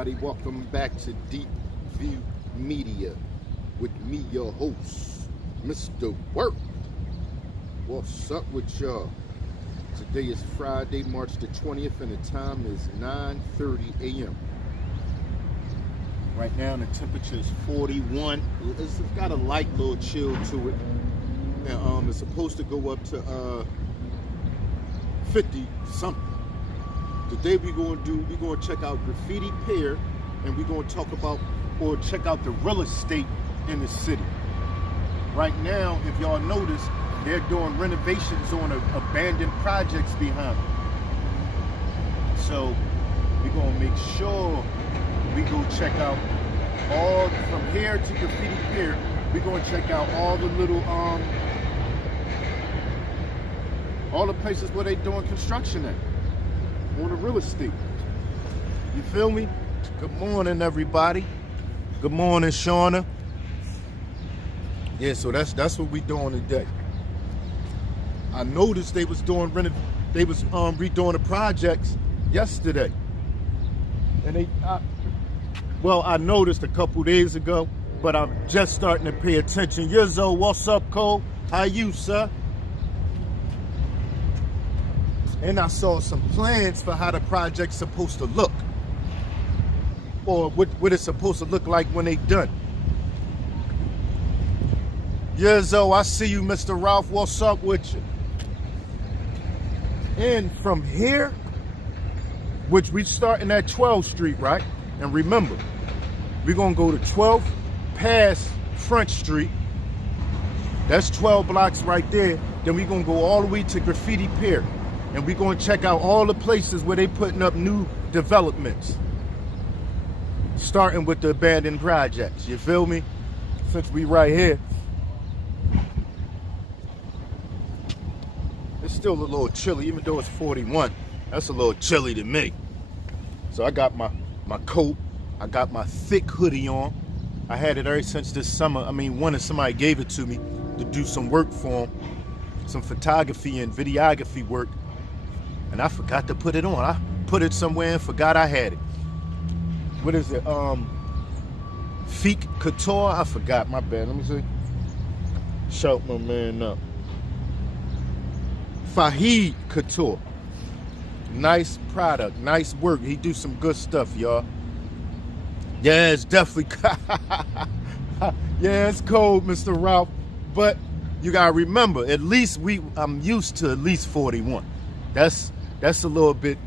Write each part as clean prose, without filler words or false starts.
everybody. Welcome back to Deep View Media with me, your host, Mr. Work. What's up with y'all? Today is Friday, March the 20th, and the time is 9:30 a.m. Right now, the temperature is 41. It's got a light little chill to it. And it's supposed to go up to 50 something. Today we're going to check out Graffiti Pier, and we're going to talk about or check out the real estate in the city. Right now, if y'all notice, they're doing renovations on abandoned projects behind them. So we're going to make sure we go check out all from here to Graffiti Pier. We're going to check out all the little all the places where they doing construction at on the real estate. You feel me? Good morning, everybody. Good morning, Shauna. Yeah, so that's what we doing today. I noticed they was redoing the projects yesterday, and I noticed a couple days ago, but I'm just starting to pay attention. Yizzo, what's up, Cole? How you, sir? And I saw some plans for how the project's supposed to look, or what it's supposed to look like when they done. Yizzo, I see you, Mr. Ralph. What's up with you? And from here, which we starting at 12th Street, right? And remember, we're gonna go to 12th past Front Street. That's 12 blocks right there. Then we're gonna go all the way to Graffiti Pier. And we're gonna check out all the places where they putting up new developments. Starting with the abandoned projects, you feel me? Since we right here. It's still a little chilly, even though it's 41. That's a little chilly to me. So I got my coat. I got my thick hoodie on. I had it ever since this summer. Somebody gave it to me to do some work for them. Some photography and videography work. And I forgot to put it on. I put it somewhere and forgot I had it. What is it? Feek Couture? I forgot, my bad. Let me see. Shout my man up. Fahid Couture. Nice product, nice work. He do some good stuff, y'all. Yeah, it's definitely yeah, it's cold, Mr. Ralph. But you gotta remember, at least I'm used to at least 41. That's a little bit.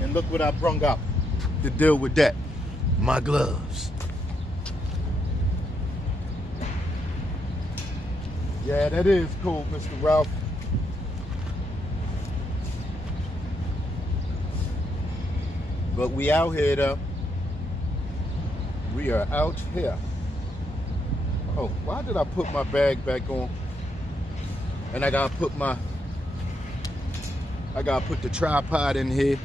And look what I brung out to deal with that. My gloves. Yeah, that is cool, Mr. Ralph. But we out here though. We are out here. Oh, why did I put my bag back on? And I gotta put the tripod in here.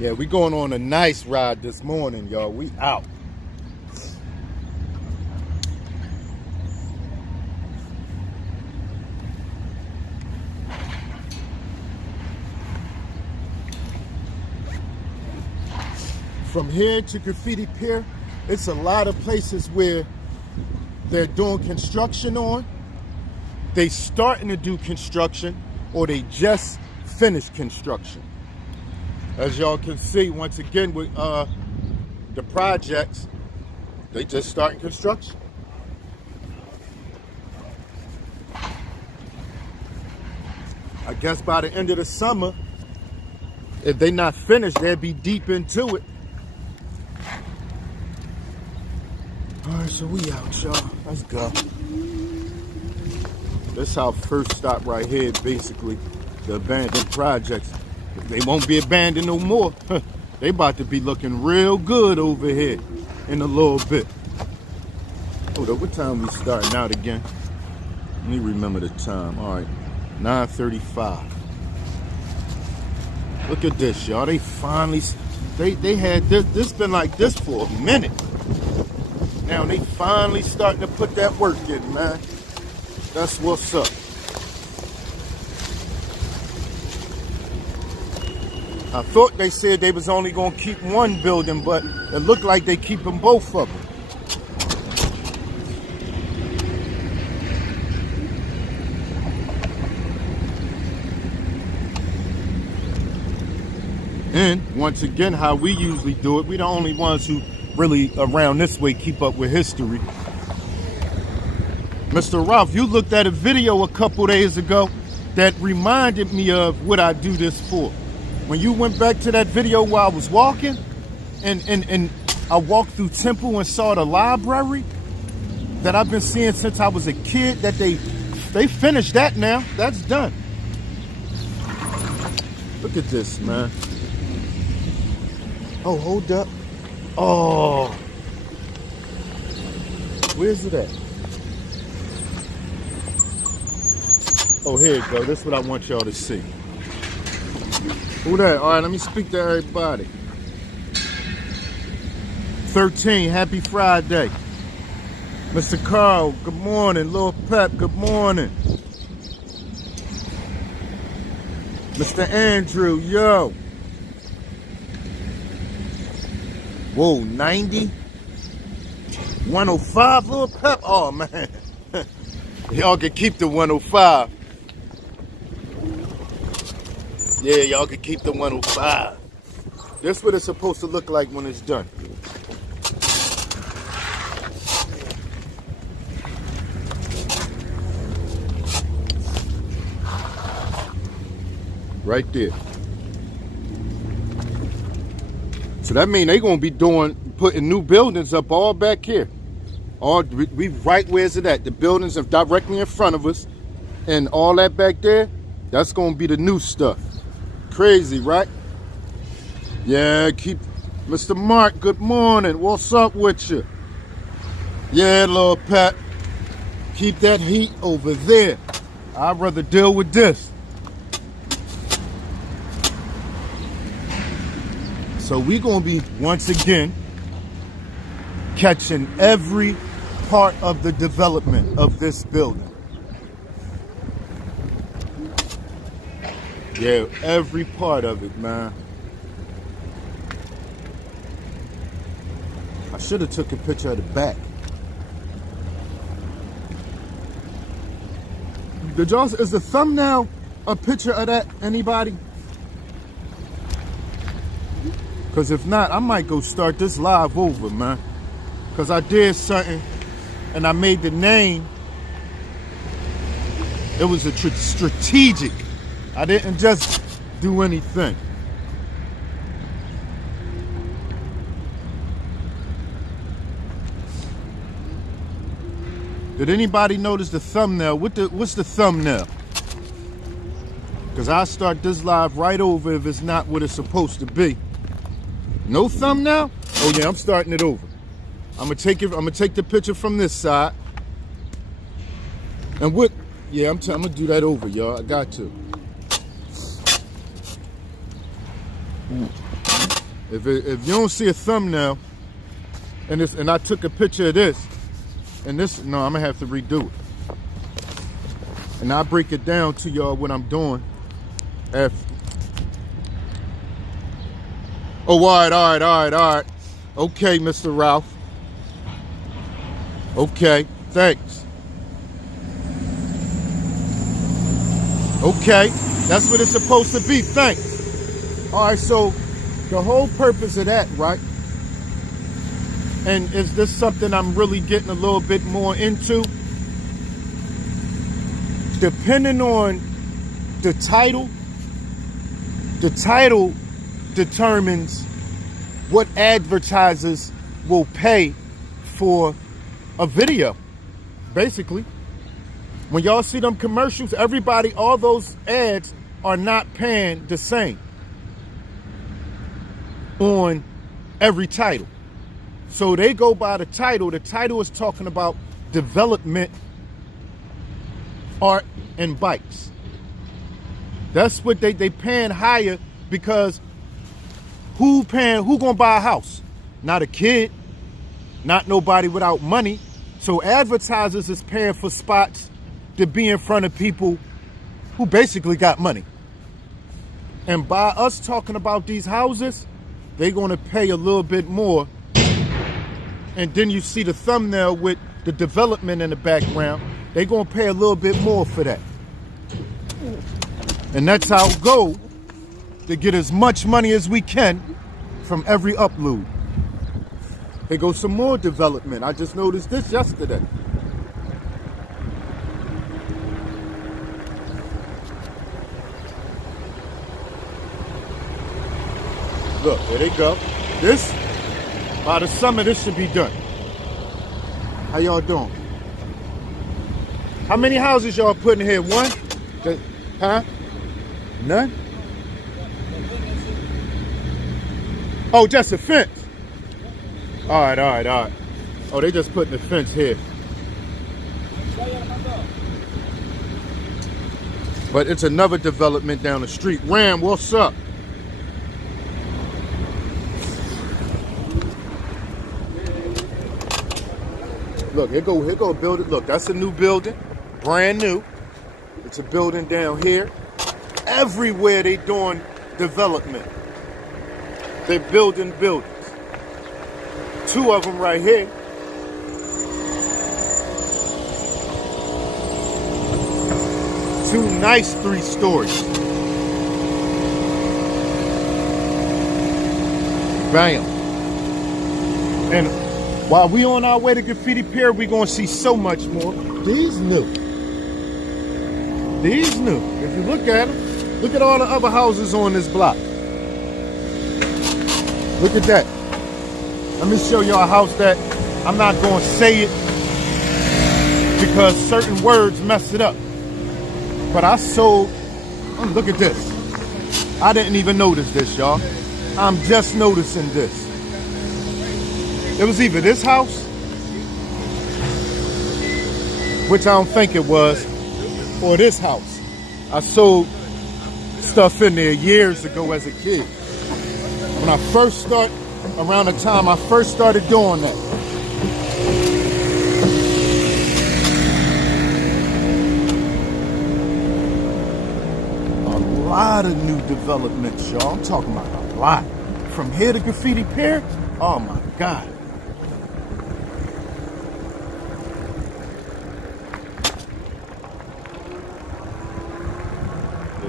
Yeah, we going on a nice ride this morning, y'all. We out. From here to Graffiti Pier, it's a lot of places where they're doing construction on. They starting to do construction, or they just finished construction. As y'all can see, once again, with the projects, they just starting construction. I guess by the end of the summer, if they not finished, they'll be deep into it. All right, so we out, y'all. Let's go. This our first stop right here, basically, the abandoned projects. They won't be abandoned no more. They about to be looking real good over here in a little bit. Hold up, what time we starting out again? Let me remember the time. All right, 9:35. Look at this, y'all. They finally, they had this been like this for a minute. Now they finally starting to put that work in, man. That's what's up. I thought they said they was only gonna keep one building, but it looked like they keeping both of them. And once again, how we usually do it, we the only ones who really around this way keep up with history. Mr. Ralph, you looked at a video a couple days ago that reminded me of what I do this for. When you went back to that video while I was walking, and I walked through Temple and saw the library that I've been seeing since I was a kid, that they finished that now. That's done. Look at this, man. Oh, hold up. Oh. Where's it at? Oh, here you go. This is what I want y'all to see. Who that? All right, let me speak to everybody. 13, happy Friday. Mr. Carl, good morning. Lil Pep, good morning. Mr. Andrew, yo. Whoa, 90? 105, Lil Pep? Oh, man. Y'all can keep the 105. Yeah, y'all can keep the 105. This is what it's supposed to look like when it's done. Right there. So that means they're gonna be putting new buildings up all back here. We right where's it at? The buildings are directly in front of us, and all that back there, that's gonna be the new stuff. Crazy, right? Yeah, keep Mr. Mark, good morning. What's up with you? Yeah, Lil Pat. Keep that heat over there. I'd rather deal with this. So we gonna be once again catching every part of the development of this building. Yeah, every part of it, man. I should have took a picture of the back. Is the thumbnail a picture of that, anybody? Because if not, I might go start this live over, man. Because I did something and I made the name. It was a strategic. I didn't just do anything. Did anybody notice the thumbnail? What's the thumbnail? Because I'll start this live right over if it's not what it's supposed to be. No thumbnail? Oh yeah, I'm starting it over. I'm gonna take the picture from this side. And what? Yeah, I'm gonna do that over, y'all. I got to. If you don't see a thumbnail, and I took a picture of this, and this, no, I'm gonna have to redo it. And I'll break it down to y'all what I'm doing after. Oh, all right. Okay, Mr. Ralph. Okay, thanks. Okay, that's what it's supposed to be, thanks. All right, so the whole purpose of that, right? And is this something I'm really getting a little bit more into? Depending on the title determines what advertisers will pay for a video. Basically, when y'all see them commercials, all those ads are not paying the same. on every title. So they go by the title. The title is talking about development, art, and bikes. That's what they paying higher, because who gonna buy a house? Not a kid, not nobody without money. So advertisers is paying for spots to be in front of people who basically got money. And by us talking about these houses, they're gonna pay a little bit more. And then you see the thumbnail with the development in the background. They're gonna pay a little bit more for that. And that's our goal, to get as much money as we can from every upload. Here goes some more development. I just noticed this yesterday. Look, there they go. This, by the summer, this should be done. How y'all doing? How many houses y'all putting here? One? Huh? None? Oh, just a fence. All right. Oh, they just putting the fence here. But it's another development down the street. Ram, what's up? Look, here go a building. Look, that's a new building, brand new. It's a building down here. Everywhere they doing development. They're building buildings. Two of them right here. Two nice 3-stories. Bam. And while we on our way to Graffiti Pier, we gonna see so much more. These new. If you look at them, look at all the other houses on this block. Look at that. Let me show y'all a house that I'm not gonna say it because certain words mess it up. But I sold, look at this. I didn't even notice this, y'all. I'm just noticing this. It was either this house, which I don't think it was, or this house. I sold stuff in there years ago as a kid. When I first started, around the time I first started doing that. A lot of new developments, y'all. I'm talking about a lot. From here to Graffiti Pier, oh my God.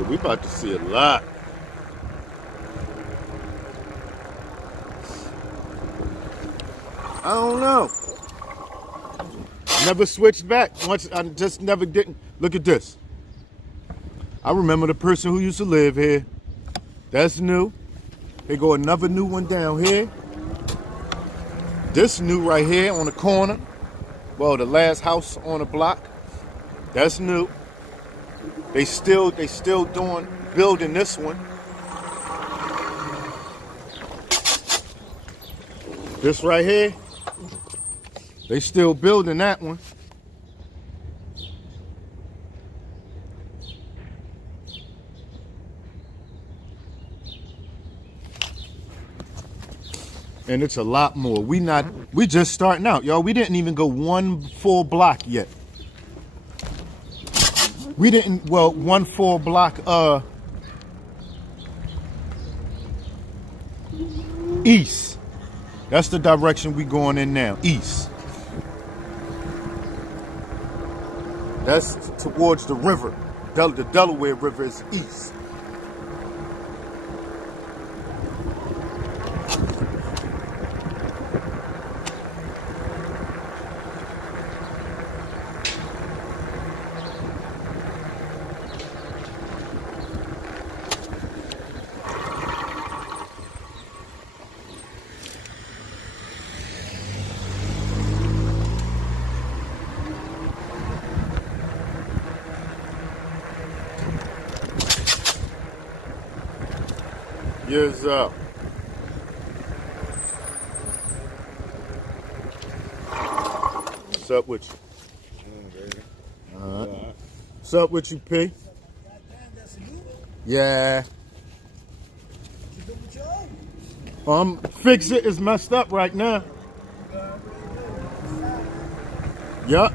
We about to see a lot. I don't know. Never switched back. Once I just never didn't. Look at this. I remember the person who used to live here. That's new. Here go another new one down here. This new right here on the corner. Well, the last house on the block. That's new. They still building this one. This right here, they still building that one. And it's a lot more. We just starting out, y'all. We didn't even go one full block yet. We didn't, well, one full block, east. That's the direction we going in now, east. That's towards the river. The Delaware River is east. Years up. up with you? What's up with you, P? Yeah. Fix it. It's messed up right now. Yup.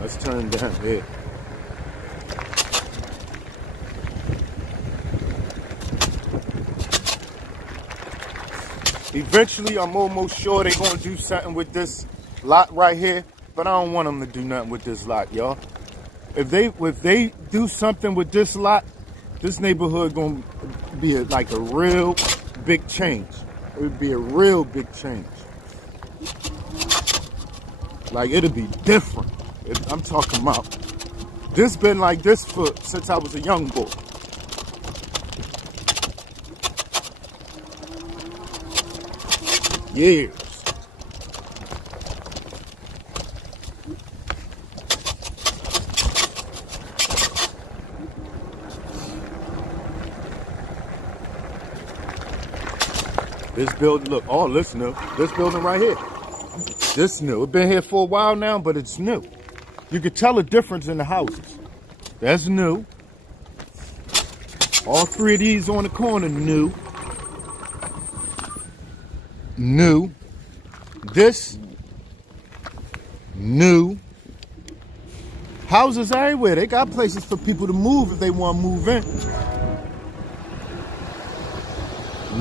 Let's turn down here. Eventually, I'm almost sure they're going to do something with this lot right here, but I don't want them to do nothing with this lot, y'all. If they do something with this lot, this neighborhood going to be like a real big change. It would be a real big change. Like, it'll be different. I'm talking about, this been like this since I was a young boy. Years. This building, look, all this new. This building right here. This new. It's been here for a while now, but it's new. You could tell a difference in the houses. That's new. All three of these on the corner, new. New. This, new. Houses everywhere. They got places for people to move if they want to move in.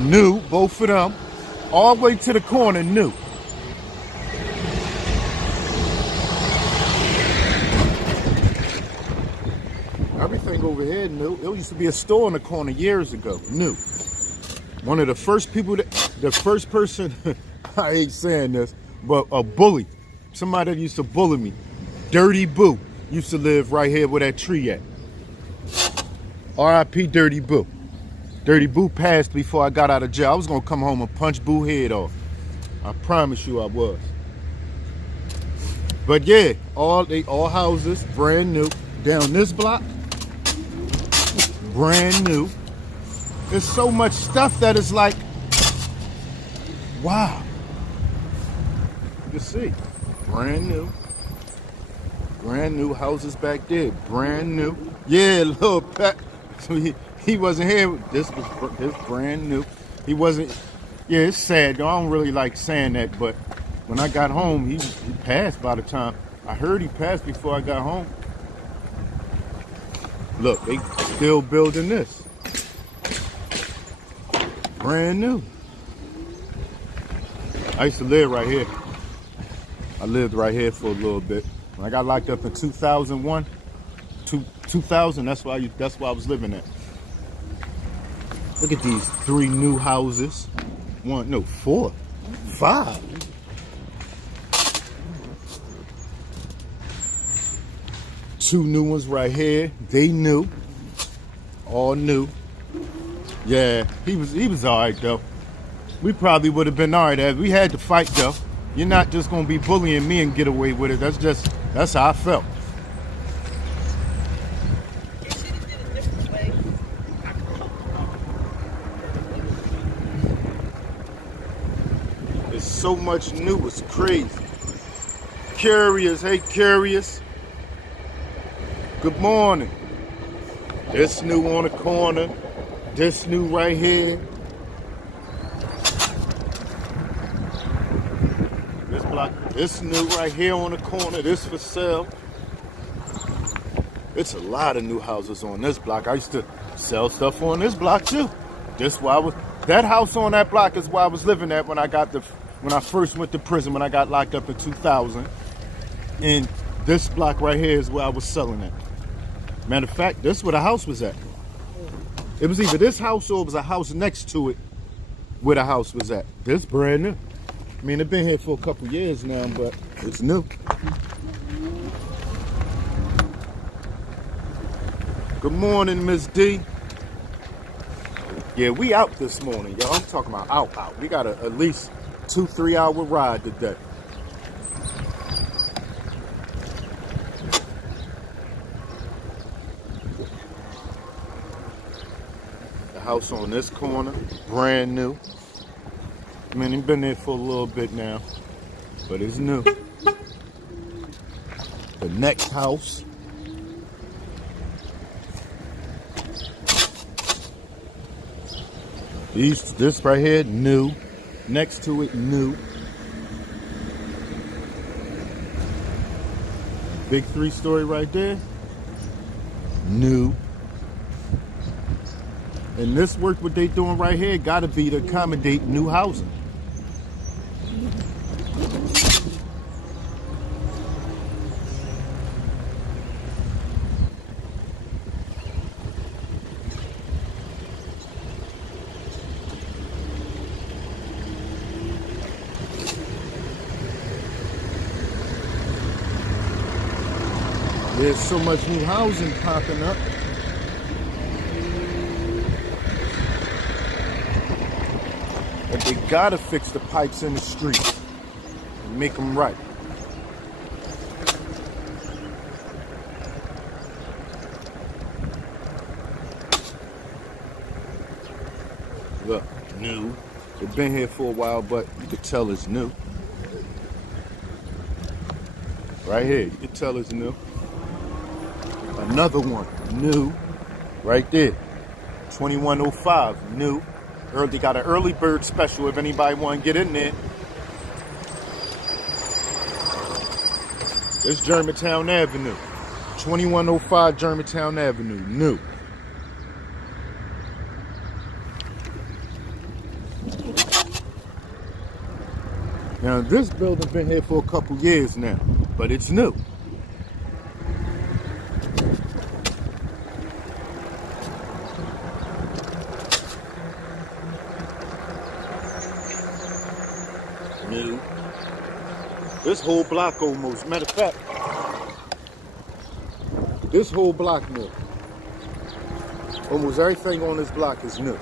New, both of them. All the way to the corner, new. Everything over here new. It used to be a store in the corner years ago. New. One of the first people, the first person, I ain't saying this, but a bully. Somebody that used to bully me. Dirty Boo used to live right here where that tree at. R.I.P. Dirty Boo. Dirty Boo passed before I got out of jail. I was going to come home and punch Boo head off. I promise you I was. But yeah, all houses, brand new. Down this block, brand new. There's so much stuff that is like, wow. You can see, brand new. Brand new houses back there, brand new. Yeah, little Pat. So he wasn't here. This brand new. He wasn't. Yeah, it's sad. I don't really like saying that, but when I got home, he passed by the time. I heard he passed before I got home. Look, they still building this. Brand new. I used to live right here. I lived right here for a little bit. When I got locked up in 2001, 2000, that's why I was living at. Look at these 3 new houses. 4, 5. Two new ones right here. They new. All new. Yeah, he was all right though. We probably would have been all right. We had to fight though. You're not just gonna be bullying me and get away with it. That's how I felt. You should have did a different way. There's so much new, it's crazy. Curious, hey Curious. Good morning. This new on the corner. This new right here. This block. This new right here on the corner. This for sale. It's a lot of new houses on this block. I used to sell stuff on this block too. That house on that block is where I was living at when I first went to prison, when I got locked up in 2000. And this block right here is where I was selling at. Matter of fact, this is where the house was at. It was either this house or it was a house next to it where the house was at. This brand new. I mean, it's been here for a couple years now, but it's new. Good morning, Miss D. Yeah, we out this morning, y'all. I'm talking about out. We got at least 2-3 hour ride today. house on this corner, brand new. I mean, it's been there for a little bit now, but it's new. The next house. This right here, new. Next to it, new. Big 3-story right there, new. And this work, what they doing right here, gotta be to accommodate new housing. There's so much new housing popping up. But they gotta fix the pipes in the street and make them right. Look, new. It's been here for a while, but you could tell it's new. Right here, you could tell it's new. Another one, new, right there. 2105, new. They got an early bird special if anybody want to get in there. It's Germantown Avenue. 2105 Germantown Avenue, new. Now this building's been here for a couple years now, but it's new. New. This whole block almost, matter of fact, this whole block new. Almost everything on this block is new.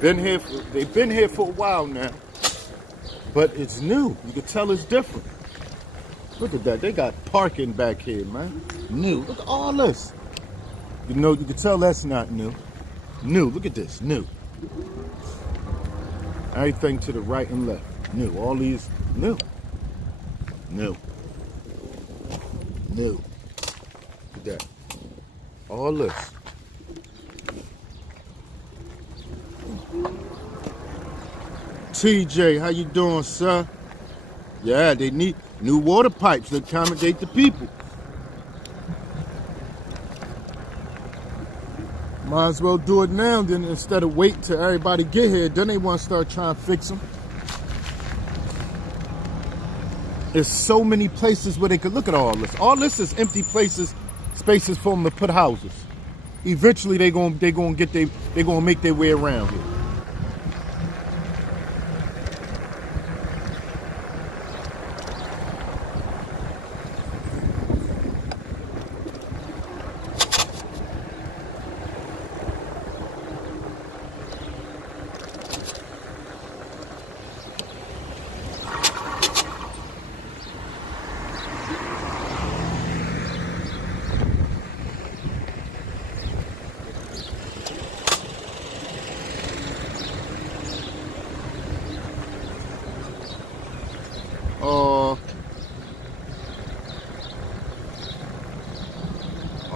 They've been here for a while now, but it's new. You can tell it's different. Look at that, they got parking back here, man. New, look at all this. You know, you can tell that's not new. New, look at this, new. Everything to the right and left, new. All these, new. New. New. Look at that. All this. TJ, how you doing, sir? Yeah, they need new water pipes to accommodate the people. Might as well do it now, then, instead of waiting till everybody get here. Then they want to start trying to fix them. There's so many places where they could look at all this. All this is empty places, spaces for them to put houses. Eventually, they're gonna make their way around here.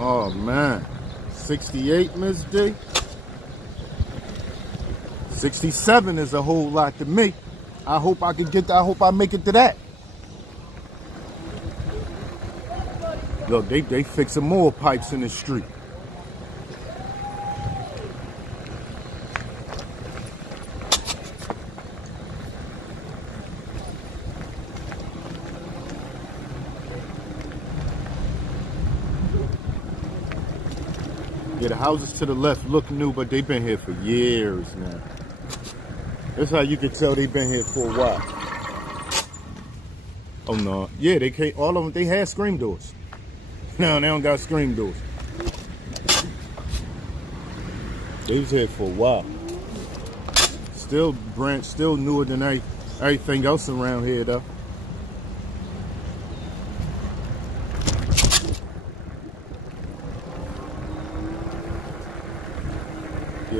Oh man, 68, Miss D. 67 is a whole lot to me. I hope I can get that. I hope I make it to that. Look, they fixing more pipes in the street. Yeah, the houses to the left look new, but they've been here for years now. That's how you can tell they've been here for a while. Oh no, yeah, they can't. All of them, they had screen doors. No, they don't got screen doors. They was here for a while. Still still newer than everything else around here, though.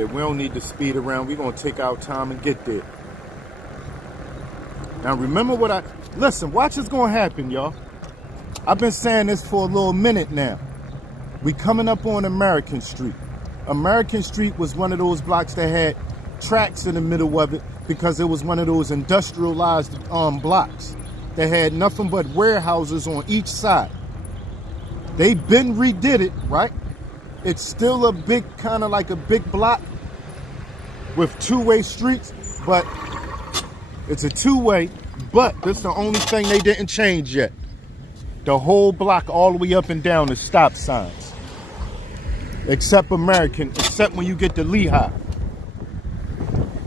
Yeah, we don't need to speed around. We're going to take our time and get there. Now, remember listen, watch what's going to happen, y'all. I've been saying this for a little minute now. We coming up on American Street. American Street was one of those blocks that had tracks in the middle of it because it was one of those industrialized blocks that had nothing but warehouses on each side. They been redid it, right? It's still a big, kind of like a big block with two-way streets, but it's a two-way, but that's the only thing they didn't change yet. The whole block all the way up and down is stop signs. Except when you get to Lehigh.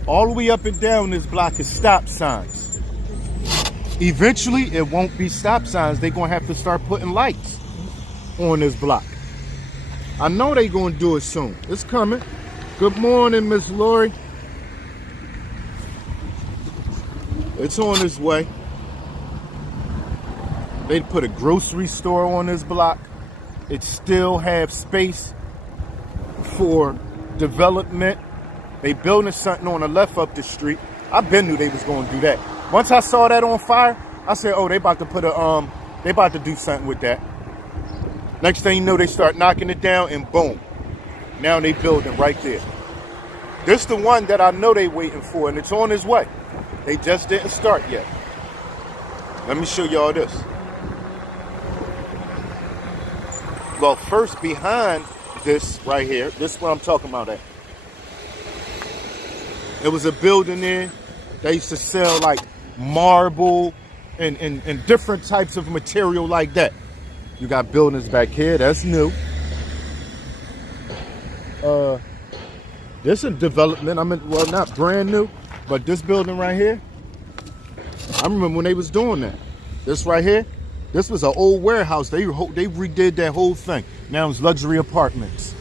All the way up and down this block is stop signs. Eventually, it won't be stop signs. They're going to have to start putting lights on this block. I know they're going to do it soon. It's coming. Good morning, Miss Lori. It's on its way. They put a grocery store on this block. It still have space for development. They building something on the left up the street. I been knew they was going to do that. Once I saw that on fire, I said, "Oh, they about to they about to do something with that." Next thing you know, they start knocking it down, and boom, now they building right there. This the one that I know they waiting for, and it's on its way. They just didn't start yet. Let me show y'all this. Well, first, behind this right here, this is what I'm talking about at. It was a building there. They used to sell like marble and different types of material like that. You got buildings back here. That's new. This is a development. Well, not brand new, but this building right here, I remember when they was doing that. This right here, this was an old warehouse. They redid that whole thing. Now it's luxury apartments.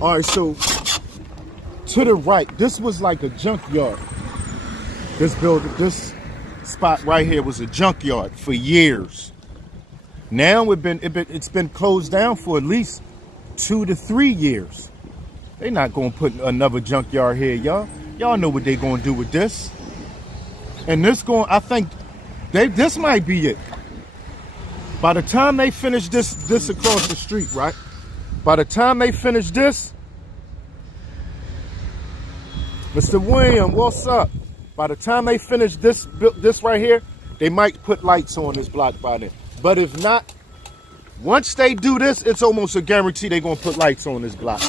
All right, so to the right, this was like a junkyard. This building, this spot right here was a junkyard for years. Now it's been closed down for at least 2 to 3 years. They're not gonna put another junkyard here, y'all. Y'all know what they're gonna do with this. And I think this might be it. By the time they finish this across the street, right? By the time they finish this, Mr. William, what's up? By the time they finish this right here, they might put lights on this block by then. But if not, once they do this, it's almost a guarantee they're going to put lights on this block.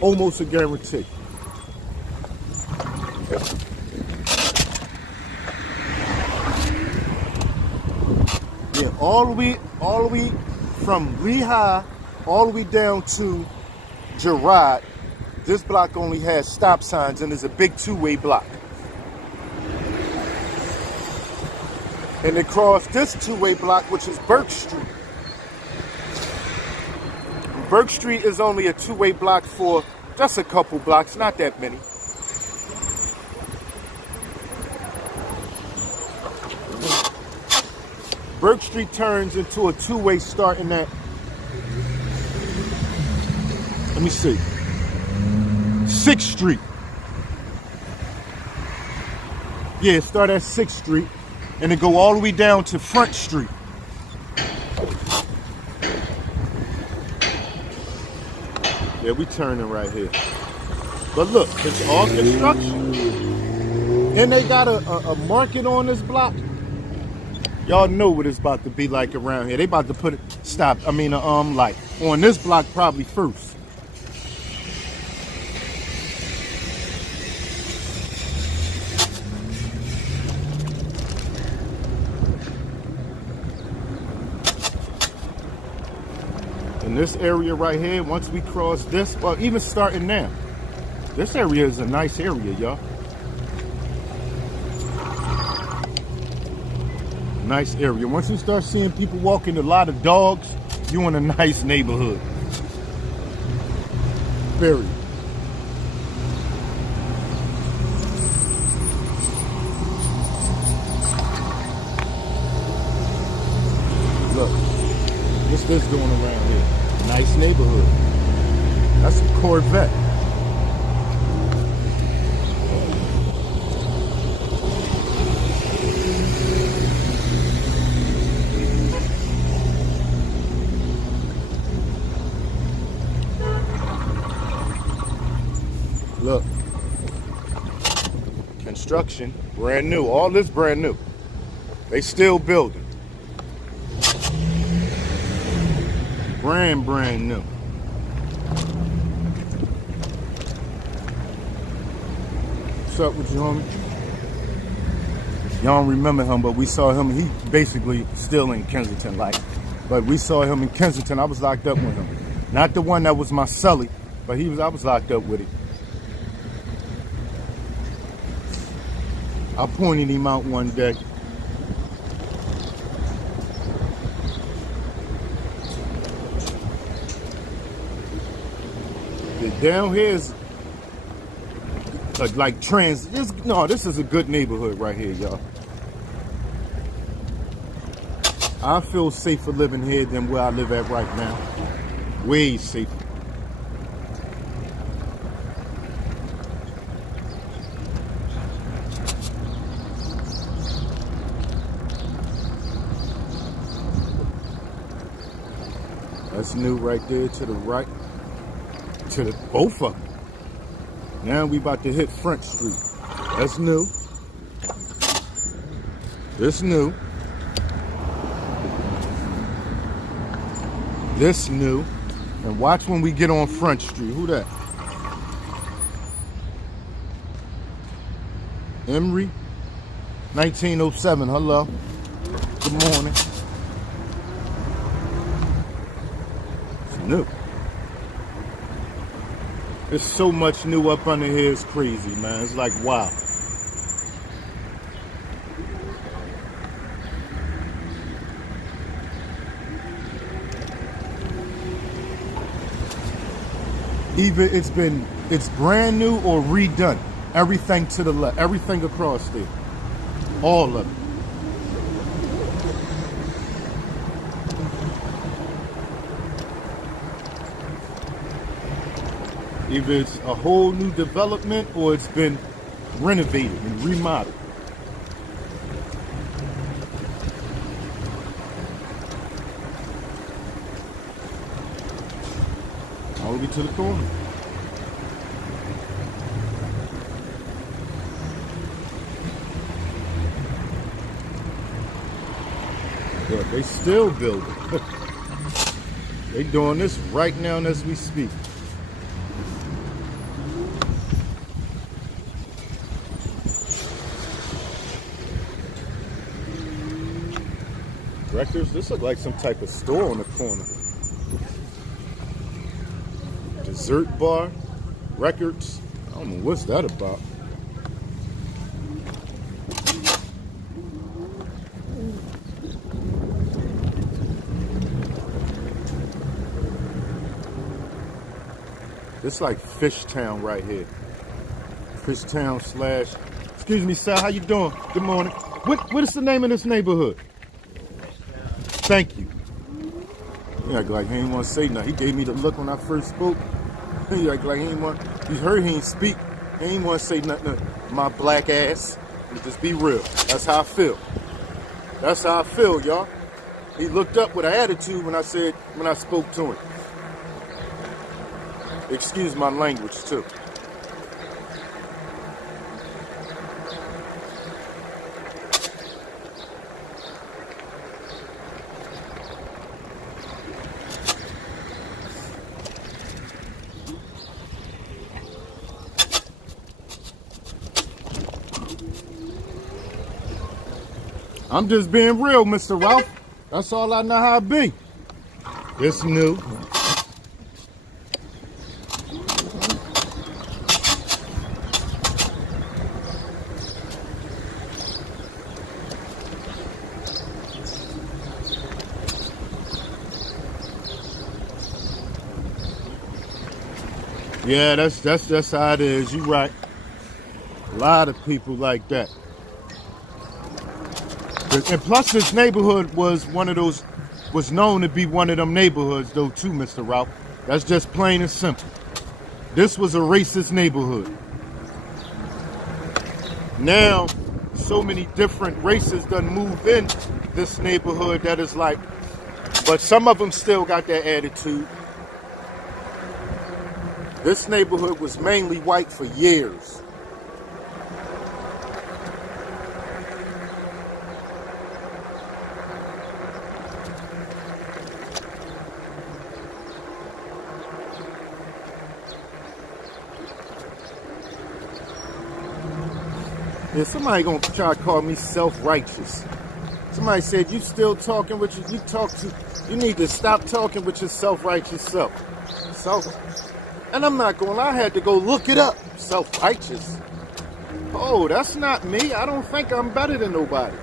Almost a guarantee. Yeah, all the way from Lehigh, all the way down to Girard, this block only has stop signs and is a big two-way block. And across this two-way block, which is Burke Street. Burke Street is only a two-way block for just a couple blocks, not that many. Burke Street turns into a two-way starting at, let me see, 6th Street. Yeah, start at 6th Street and then go all the way down to Front Street. Yeah, we turning right here. But look, it's all construction. And they got a market on this block. Y'all know what it's about to be like around here. They about to put light on this block probably first. In this area right here, once we cross this, well, even starting now, this area is a nice area, y'all. Nice area. Once you start seeing people walking, a lot of dogs, you in a nice neighborhood. Period. Look, what's this doing around here? Nice neighborhood. That's a Corvette. Look. Construction, brand new. All this brand new. They still building. Brand new. What's up with you, homie? Y'all don't remember him, but we saw him. He basically still in Kensington, like. But we saw him in Kensington. I was locked up with him. Not the one that was my celly, but I was locked up with it. I pointed him out one day. Down here is like this is a good neighborhood right here, y'all. I feel safer living here than where I live at right now. Way safer. That's new right there to the right. To the both of them. Now we about to hit French Street. That's new. This new. This new. And watch when we get on French Street. Who that? Emery, 1907. Hello. Good morning. It's new. There's so much new up under here, it's crazy, man. It's like, wow. Either it's brand new or redone. Everything to the left, everything across there. All of it. Either it's a whole new development or it's been renovated and remodeled. All the way to the corner. Yeah, they still building. They doing this right now as we speak. Records, this look like some type of store on the corner. Dessert bar, records. I don't know what's that about. This like Fishtown right here. Fishtown slash. Excuse me, sir. How you doing? Good morning. What is the name of this neighborhood? Thank you. He act like he ain't want to say nothing. He gave me the look when I first spoke. He act like he ain't want. He heard he ain't speak. He ain't want to say nothing to my black ass. Just be real. That's how I feel. That's how I feel, y'all. He looked up with an attitude when I spoke to him. Excuse my language too. I'm just being real, Mr. Ralph. That's all I know how to be. It's new. Yeah, that's how it is. You're right. A lot of people like that. And plus, this neighborhood was known to be one of them neighborhoods, though, too, Mr. Ralph. That's just plain and simple. This was a racist neighborhood. Now, so many different races done move in this neighborhood that is like, but some of them still got that attitude. This neighborhood was mainly white for years. Yeah, somebody gonna try to call me self-righteous. Somebody said, you still talking with you need to stop talking with your self-righteous self. And I'm not going, I had to go look it up. Self-righteous. Oh, that's not me. I don't think I'm better than nobody.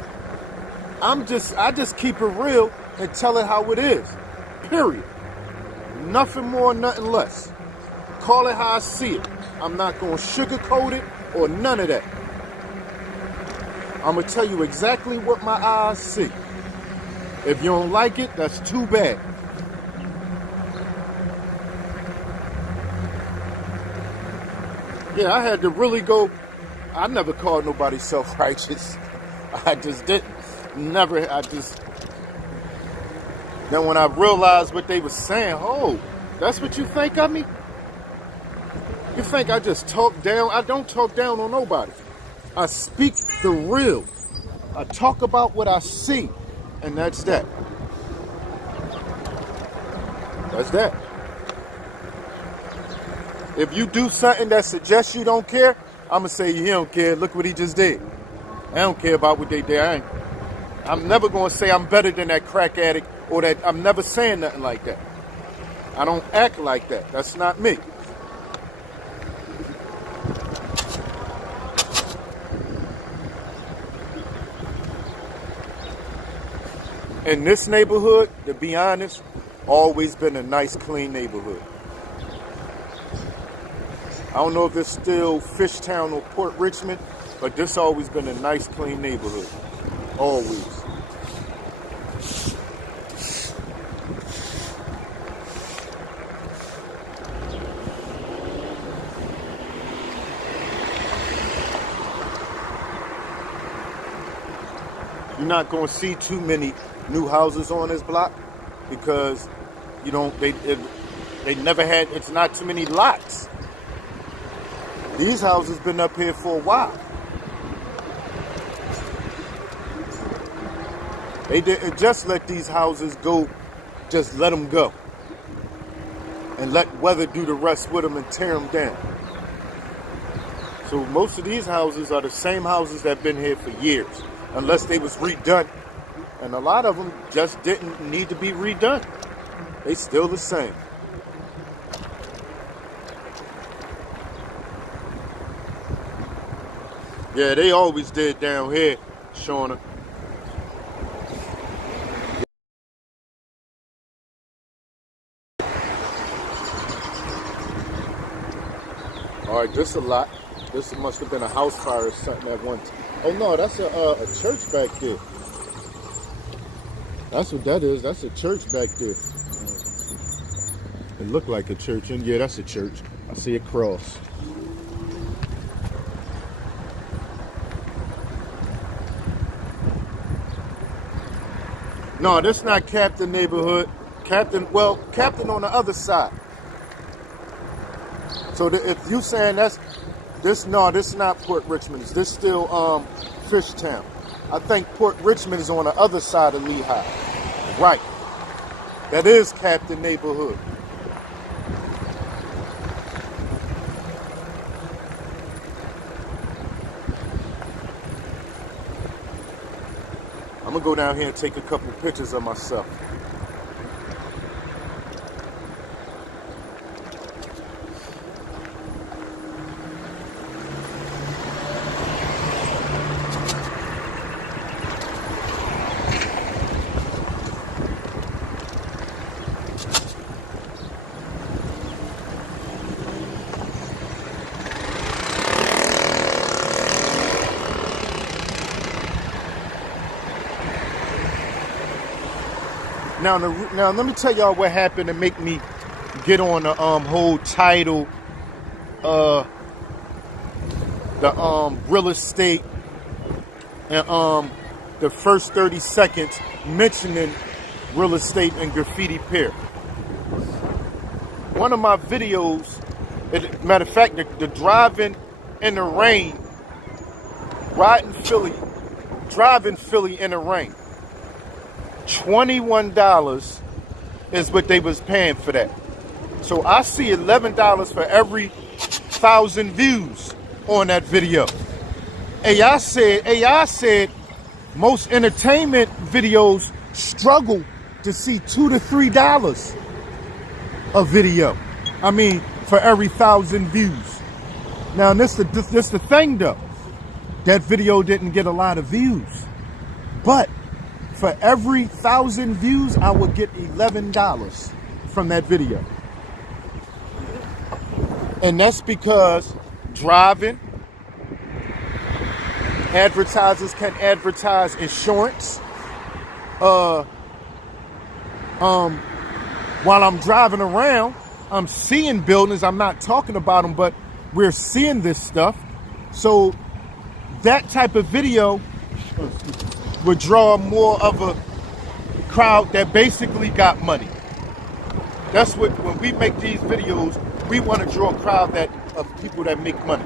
I just keep it real and tell it how it is. Period. Nothing more, nothing less. Call it how I see it. I'm not going to sugarcoat it or none of that. I'm going to tell you exactly what my eyes see. If you don't like it, that's too bad. Yeah, I had to really go. I never called nobody self-righteous. I just didn't. Never. Then when I realized what they were saying, oh, that's what you think of me? You think I just talk down? I don't talk down on nobody. I speak the real. I talk about what I see, and that's that. That's that. If you do something that suggests you don't care, I'm going to say you don't care. Look what he just did. I don't care about what they did. I'm never going to say I'm better than that crack addict or that I'm never saying nothing like that. I don't act like that. That's not me. In this neighborhood, to be honest, always been a nice, clean neighborhood. I don't know if it's still Fishtown or Port Richmond, but this always been a nice, clean neighborhood. Always. You're not going to see too many new houses on this block because they never had, it's not too many lots. These houses been up here for a while. They didn't just let these houses go, just let them go. And let weather do the rest with them and tear them down. So most of these houses are the same houses that have been here for years, unless they was redone. And a lot of them just didn't need to be redone. They still the same. Yeah, they always did down here, Shauna. All right, this a lot. This must have been a house fire or something at one time. Oh no, that's a church back there. That's what that is. That's a church back there. It looked like a church, and yeah, that's a church. I see a cross. No, this not Captain neighborhood. Captain on the other side. So if you saying this not Port Richmond. This still Fishtown. I think Port Richmond is on the other side of Lehigh. Right. That is Captain neighborhood. I'm gonna go down here and take a couple pictures of myself. Now let me tell y'all what happened to make me get on the whole title the real estate and the first 30 seconds mentioning real estate and Graffiti Pier. One of my videos, matter of fact, the driving in the rain, driving Philly in the rain. $21 is what they was paying for that. So I see $11 for every 1,000 views on that video. AI said most entertainment videos struggle to see $2 to $3 a video. I mean, for every 1,000 views. Now, this the thing though. That video didn't get a lot of views, but for every 1,000 views, I would get $11 from that video. And that's because driving, advertisers can advertise insurance. While I'm driving around, I'm seeing buildings. I'm not talking about them, but we're seeing this stuff. So that type of video would draw more of a crowd that basically got money. That's what, when we make these videos, we want to draw a crowd of people that make money.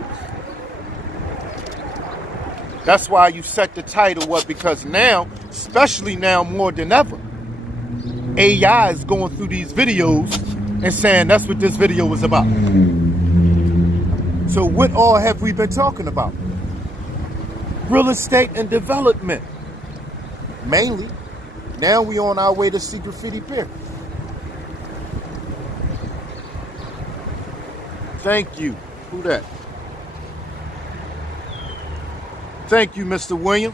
That's why you set the title up, because now, especially now more than ever, AI is going through these videos and saying that's what this video was about. So what all have we been talking about? Real estate and development. Mainly. Now we on our way to see Graffiti Pier. Thank you. Who that? Thank you, Mr. William.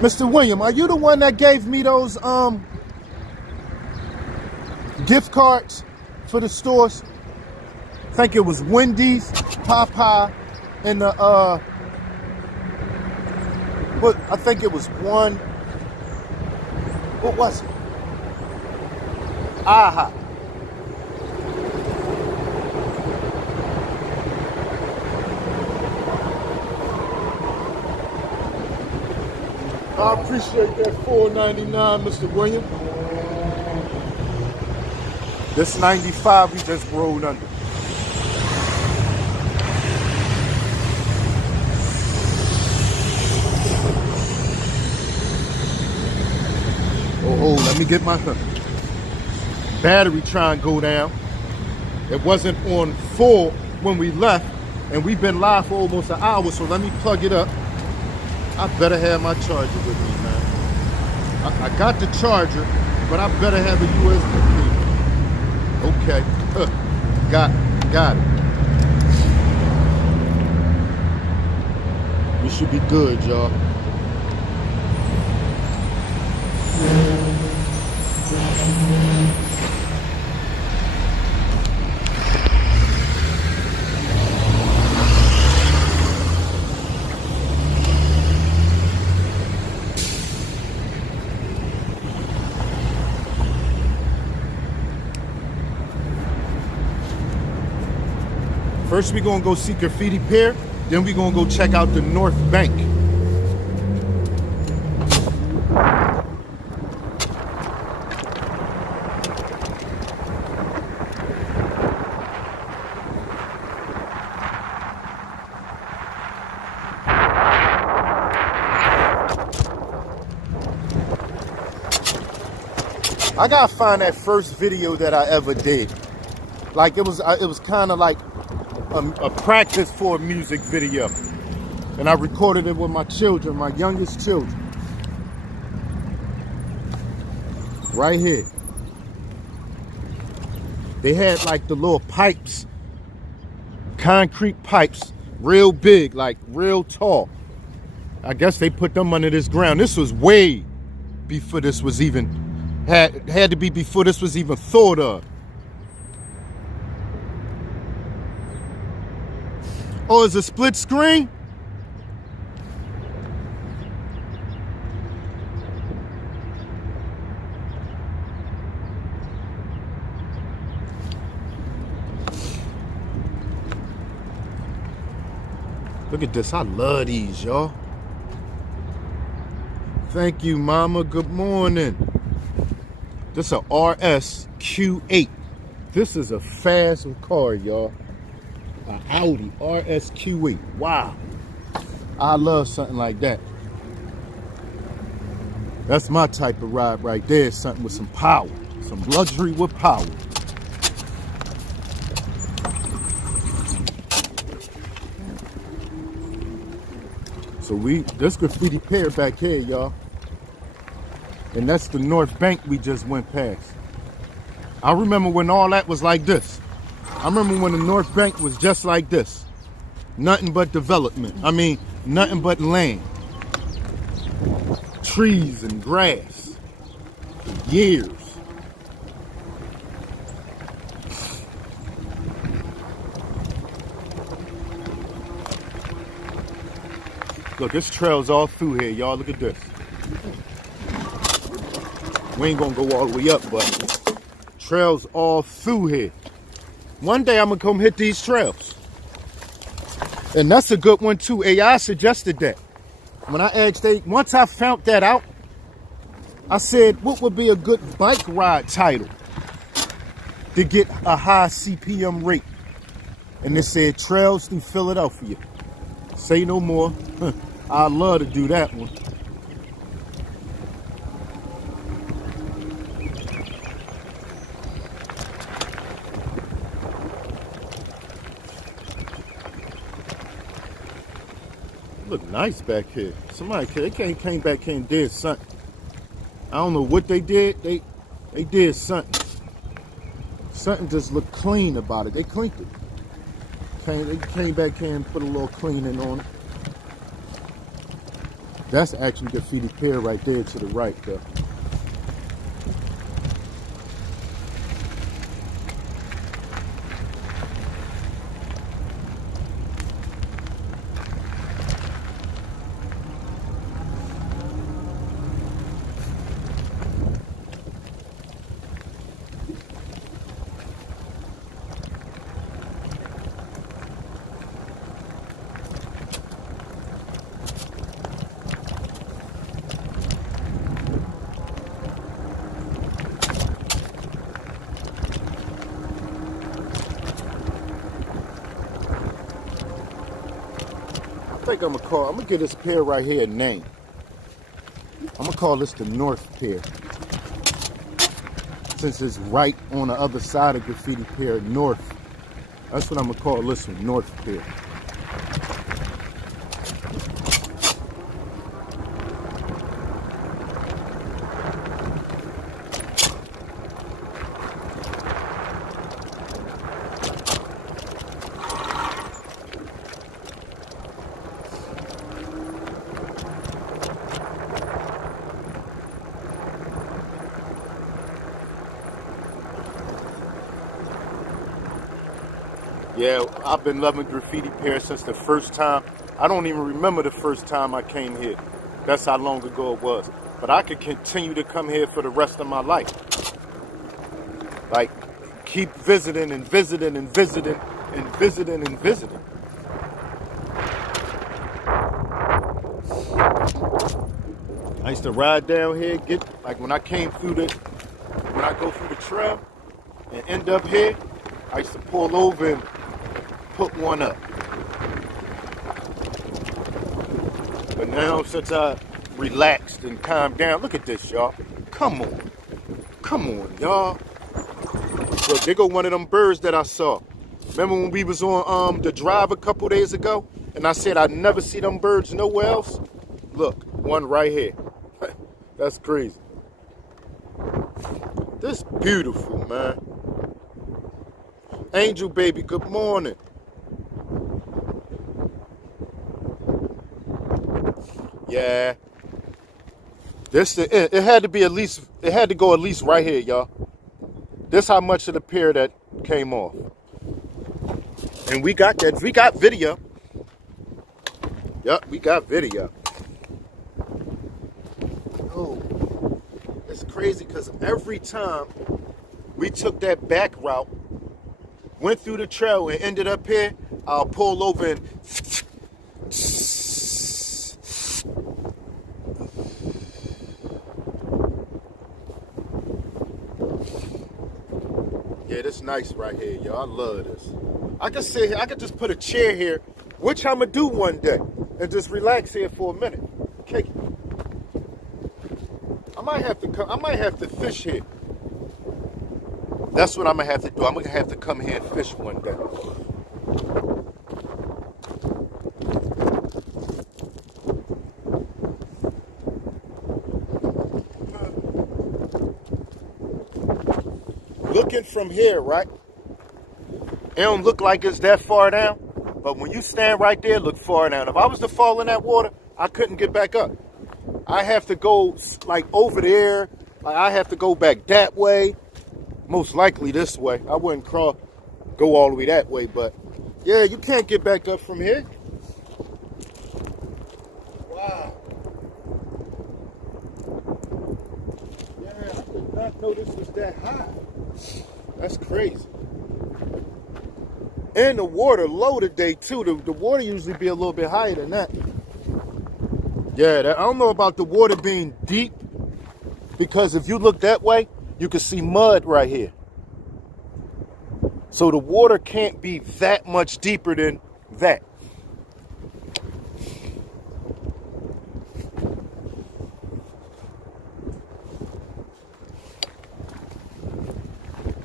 Mr. William, are you the one that gave me those gift cards for the stores? I think it was Wendy's, Popeye, and the I think it was one. What was it? Aha. I appreciate that $4.99, Mr. William. This 95 we just rolled under. Oh, let me get my battery trying to go down. It wasn't on full when we left, and we've been live for almost an hour, so let me plug it up. I better have my charger with me, man. I got the charger, but I better have a USB. Okay, got it. We should be good, y'all. First, we're gonna go see Graffiti Pier, then we're gonna go check out the North Bank. I gotta find that first video that I ever did. Like it was kind of like a practice for a music video, and I recorded it with my children, my youngest children, right here. They had like the little pipes, concrete pipes, real big, like real tall. I guess they put them under this ground. This was way before this was even had to be before this was even thought of. Oh, it's a split screen? Look at this. I love these, y'all. Thank you, Mama. Good morning. This is a RS Q8. This is a fast car, y'all. An Audi RS Q8. Wow. I love something like that. That's my type of ride right there. Something with some power. Some luxury with power. So this Graffiti Pier back here, y'all. And that's the North Bank we just went past. I remember when all that was like this. I remember when the North Bank was just like this. Nothing but development. I mean, nothing but land. Trees and grass. For years. Look, this trail's all through here, y'all. Look at this. We ain't gonna go all the way up, but trails all through here. One day I'm gonna come hit these trails. And that's a good one too. AI suggested that. When I asked once I found that out, I said, what would be a good bike ride title to get a high CPM rate? And they said, Trails through Philadelphia. Say no more. I'd love to do that one. Look nice back here. Somebody came back here and did something. I don't know what they did. They did something. Something just looked clean about it. They cleaned it. They came back here and put a little cleaning on it. That's actually Graffiti Pier right there to the right, though. I think I'm gonna give this pier right here a name. I'm gonna call this the North Pier. Since it's right on the other side of Graffiti Pier, North. That's what I'm gonna call this one, North Pier. Yeah, I've been loving Graffiti Pier since the first time. I don't even remember the first time I came here. That's how long ago it was. But I could continue to come here for the rest of my life. Like, keep visiting and visiting and visiting and visiting and visiting. I used to ride down here, when I go through the trail and end up here, I used to pull over and put one up. But now, since I relaxed and calmed down, look at this, y'all. Come on, y'all. Look, there go one of them birds that I saw. Remember when we was on the drive a couple days ago, and I said I'd never see them birds nowhere else? Look, one right here. That's crazy. This beautiful, man. Angel baby, good morning. Yeah. It had to go at least right here, y'all. This how much of the pier that came off. And we got video. Yup, we got video. Oh, it's crazy because every time we took that back route, went through the trail and ended up here, I'll pull over and Yeah, this nice right here, yo. I love this. I could sit here, I could just put a chair here, which I'm gonna do one day, and just relax here for a minute. Okay. I might have to fish here. That's what I'm gonna have to do. I'm gonna have to come here and fish one day. Looking from here, right? It don't look like it's that far down, but when you stand right there, look far down. If I was to fall in that water, I couldn't get back up. I have to go like over there. Like, I have to go back that way. Most likely this way. I wouldn't go all the way that way, but yeah, you can't get back up from here. Wow. Yeah, I did not know this was that high. That's crazy. And the water low today too. The water usually be a little bit higher than that. Yeah, I don't know about the water being deep, because if you look that way, you can see mud right here. So the water can't be that much deeper than that.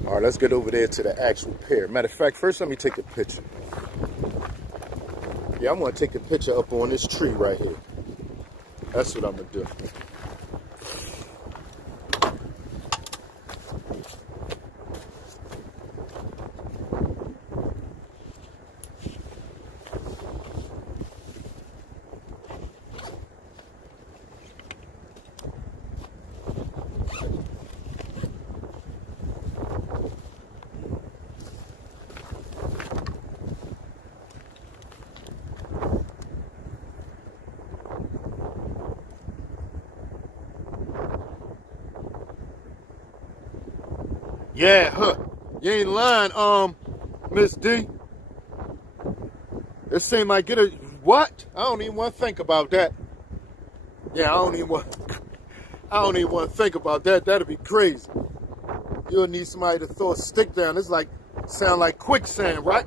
All right, let's get over there to the actual pier. Matter of fact, first let me take a picture. Yeah, I'm gonna take a picture up on this tree right here. That's what I'm gonna do. Yeah, huh. You ain't lying, Miss D. It seemed like what? I don't even want to think about that. Yeah, I don't even want to think about that. That'd be crazy. You'll need somebody to throw a stick down. It's like, sound like quicksand, right?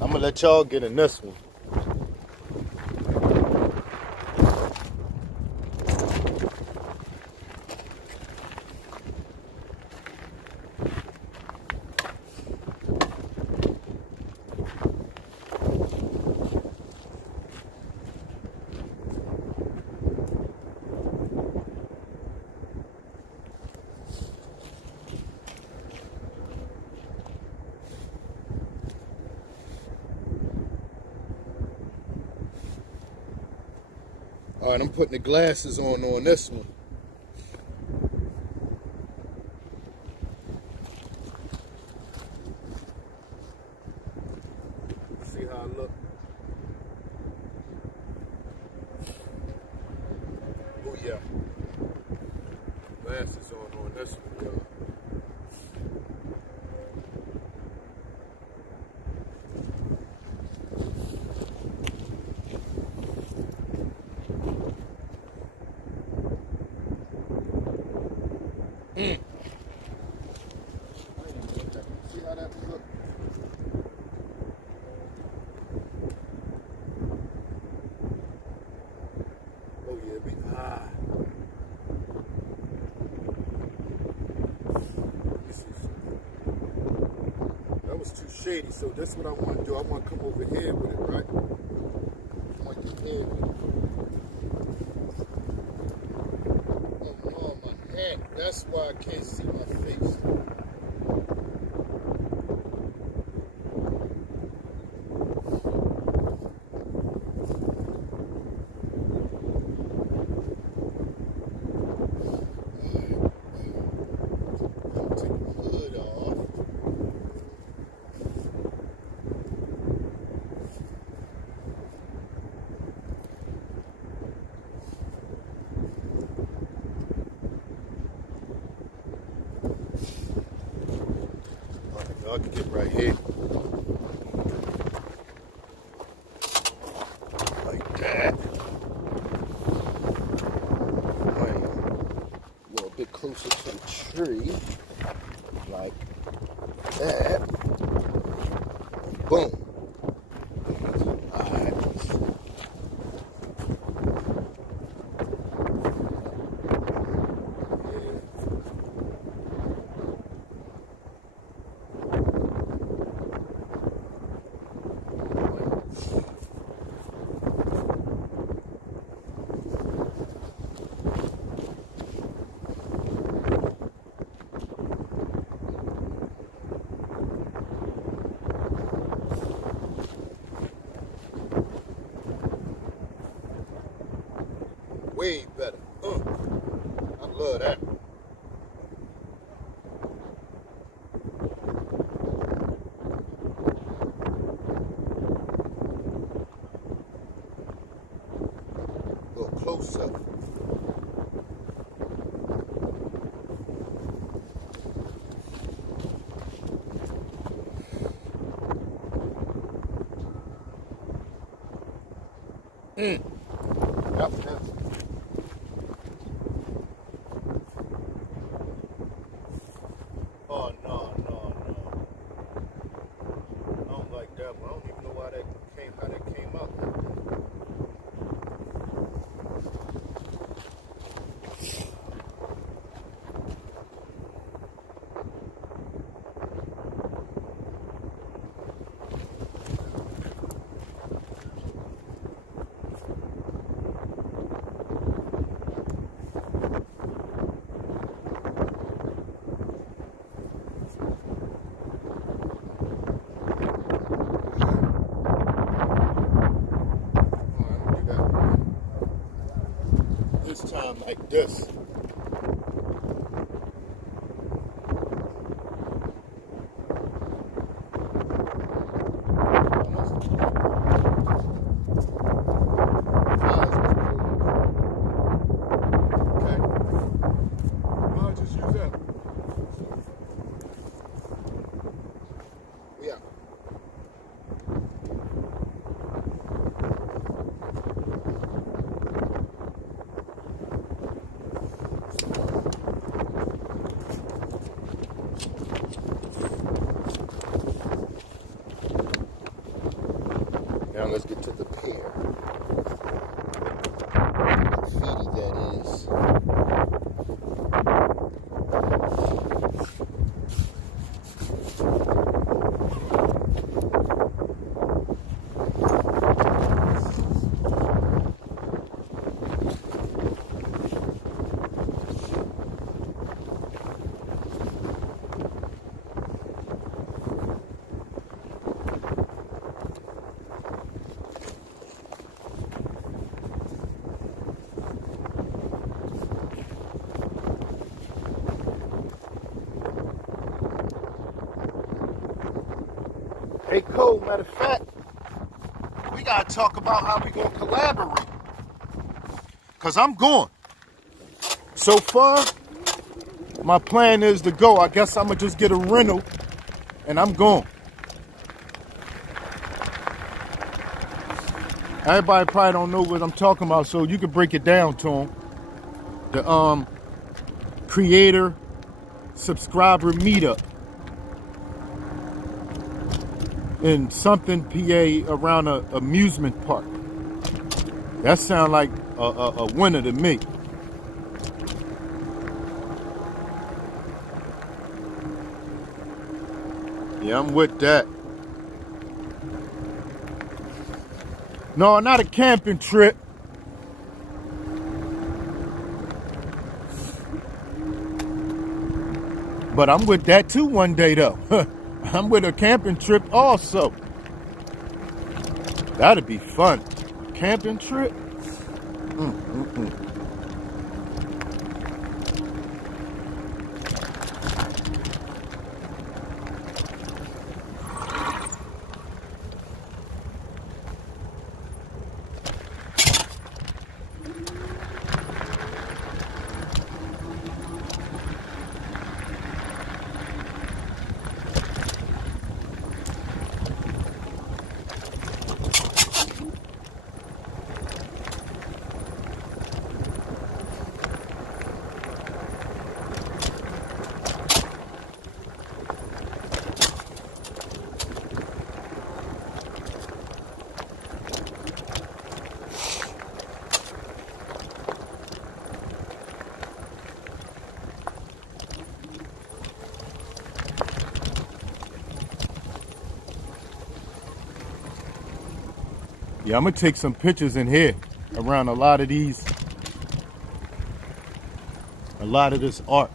I'm gonna let y'all get in this one. All right, I'm putting the glasses on this one. See how I look? Oh yeah. Glasses on this one, y'all. See how that look? Oh yeah, let me see something. That was too shady, so that's what I want to do. I want to come over here with it, right? I want to get here with it. Oh, my hat. That's why I can't see my face. I can get right here. Like that. Right. A little bit closer to the tree. Like that. Boom. Alright. Way better. I love that. A little close up. Yep. Oh, no. I don't like that one. I don't even know how that came up. Time like this. Now let's get to the pier. Graffiti, that is. cold. Matter of fact, we gotta talk about how we gonna collaborate. Cause I'm going. So far, my plan is to go. I guess I'm gonna just get a rental and I'm going. Everybody probably don't know what I'm talking about, so you can break it down to them. The creator subscriber meetup in something PA around a amusement park. That sounds like a winner to me. Yeah, I'm with that. No, not a camping trip. But I'm with that too one day though. I'm with a camping trip also. That'd be fun. Camping trip? Yeah, I'm gonna take some pictures in here around a lot of this art.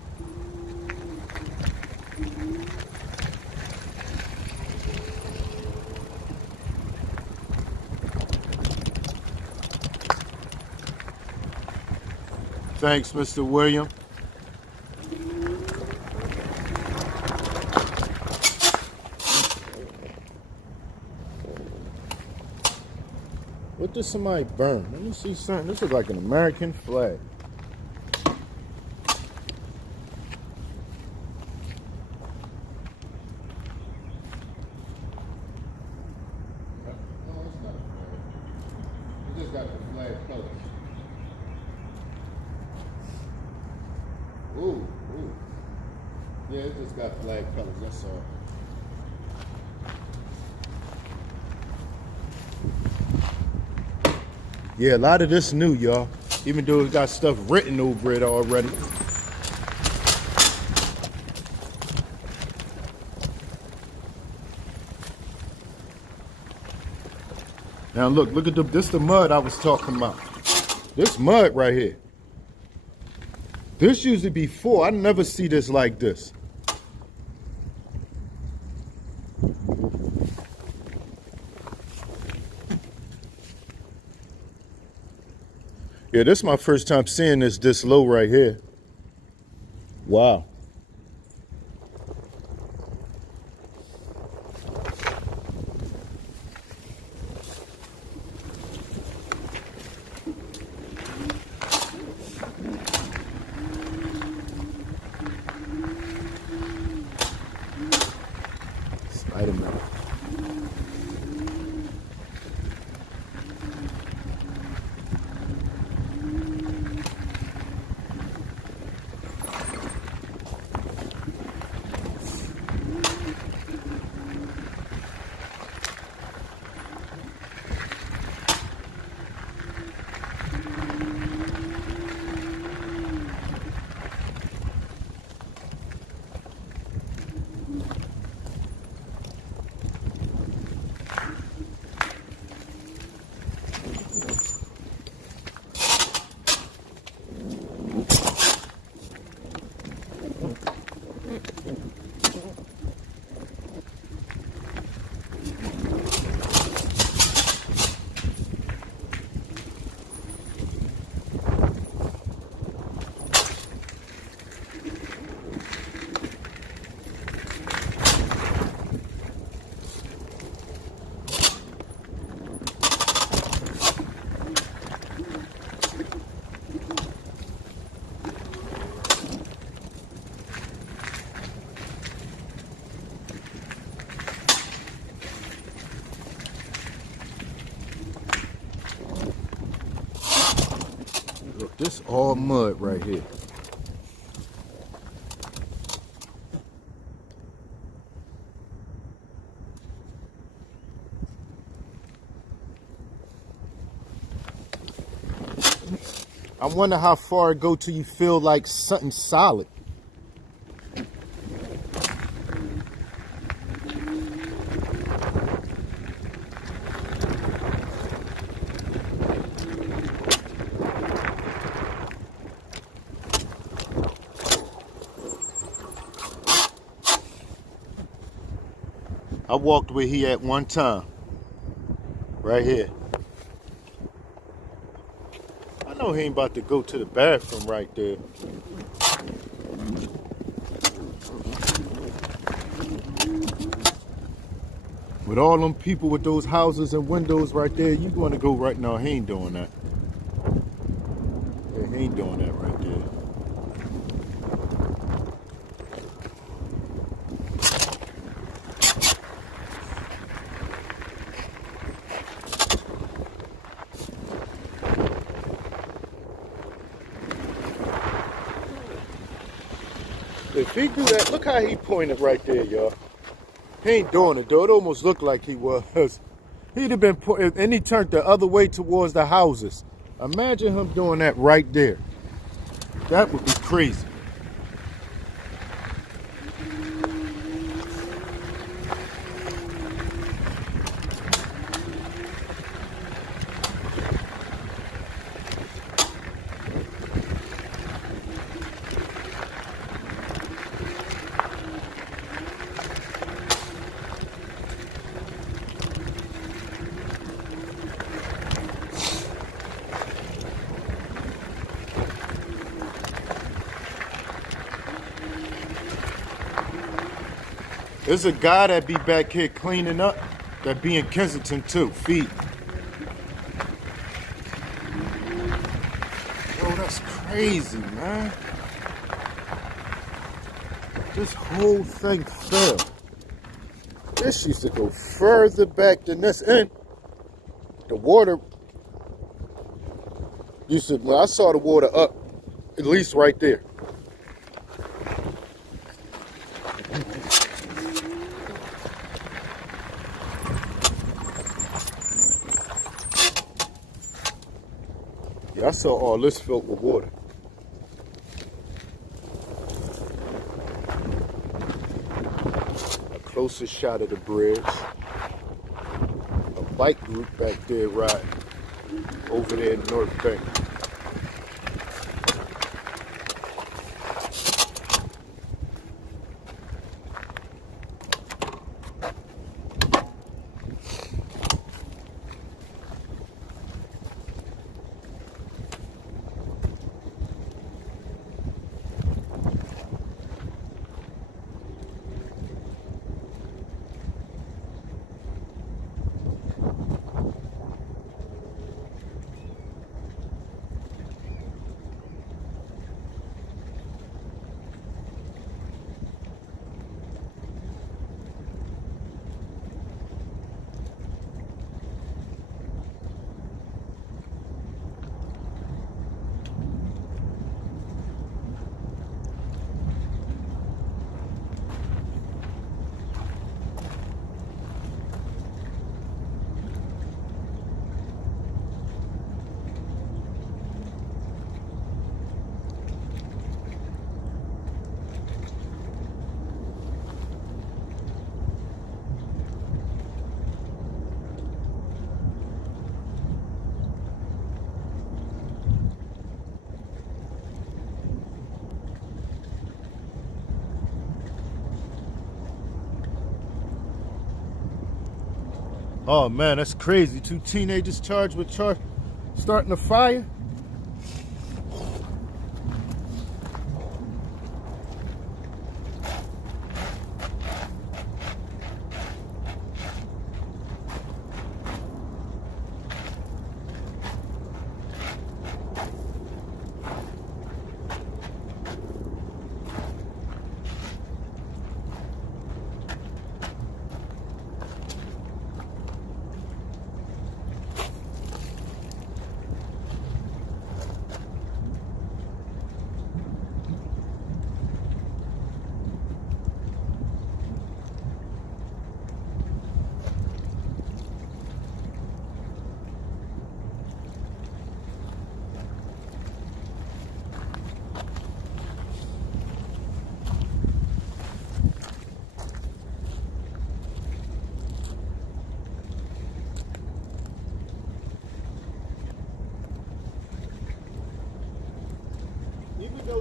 Thanks, Mr. William. What did somebody burn? Let me see something. This looks like an American flag. No, it's not a flag. It just got the flag colors. Ooh. Yeah, it just got flag colors, that's all. Yeah, a lot of this new, y'all. Even though it's got stuff written over it already. Now look at this the mud I was talking about. This mud right here. This usually be full. I never see this like this. Yeah, this is my first time seeing this low right here. Wow. Spider-Man. This all mud right here. I wonder how far it go till you feel like something solid. I walked where he at one time. Right here. I know he ain't about to go to the bathroom right there. With all them people with those houses and windows right there, you going to go right now. He ain't doing that. Yeah, he ain't doing that right there. If he do that, look how he pointed right there, y'all. He ain't doing it, though. It almost looked like he was. He'd have been pointing, and he turned the other way towards the houses. Imagine him doing that right there. That would be crazy. There's a guy that be back here cleaning up that be in Kensington too, feet. Yo, that's crazy, man. This whole thing fell. This used to go further back than this. And the water used to, well, I saw the water up, at least right there. I saw all this filled with water. A closer shot of the bridge. A bike group back there riding over there in North Bank. Oh man, that's crazy. Two teenagers charged with starting a fire.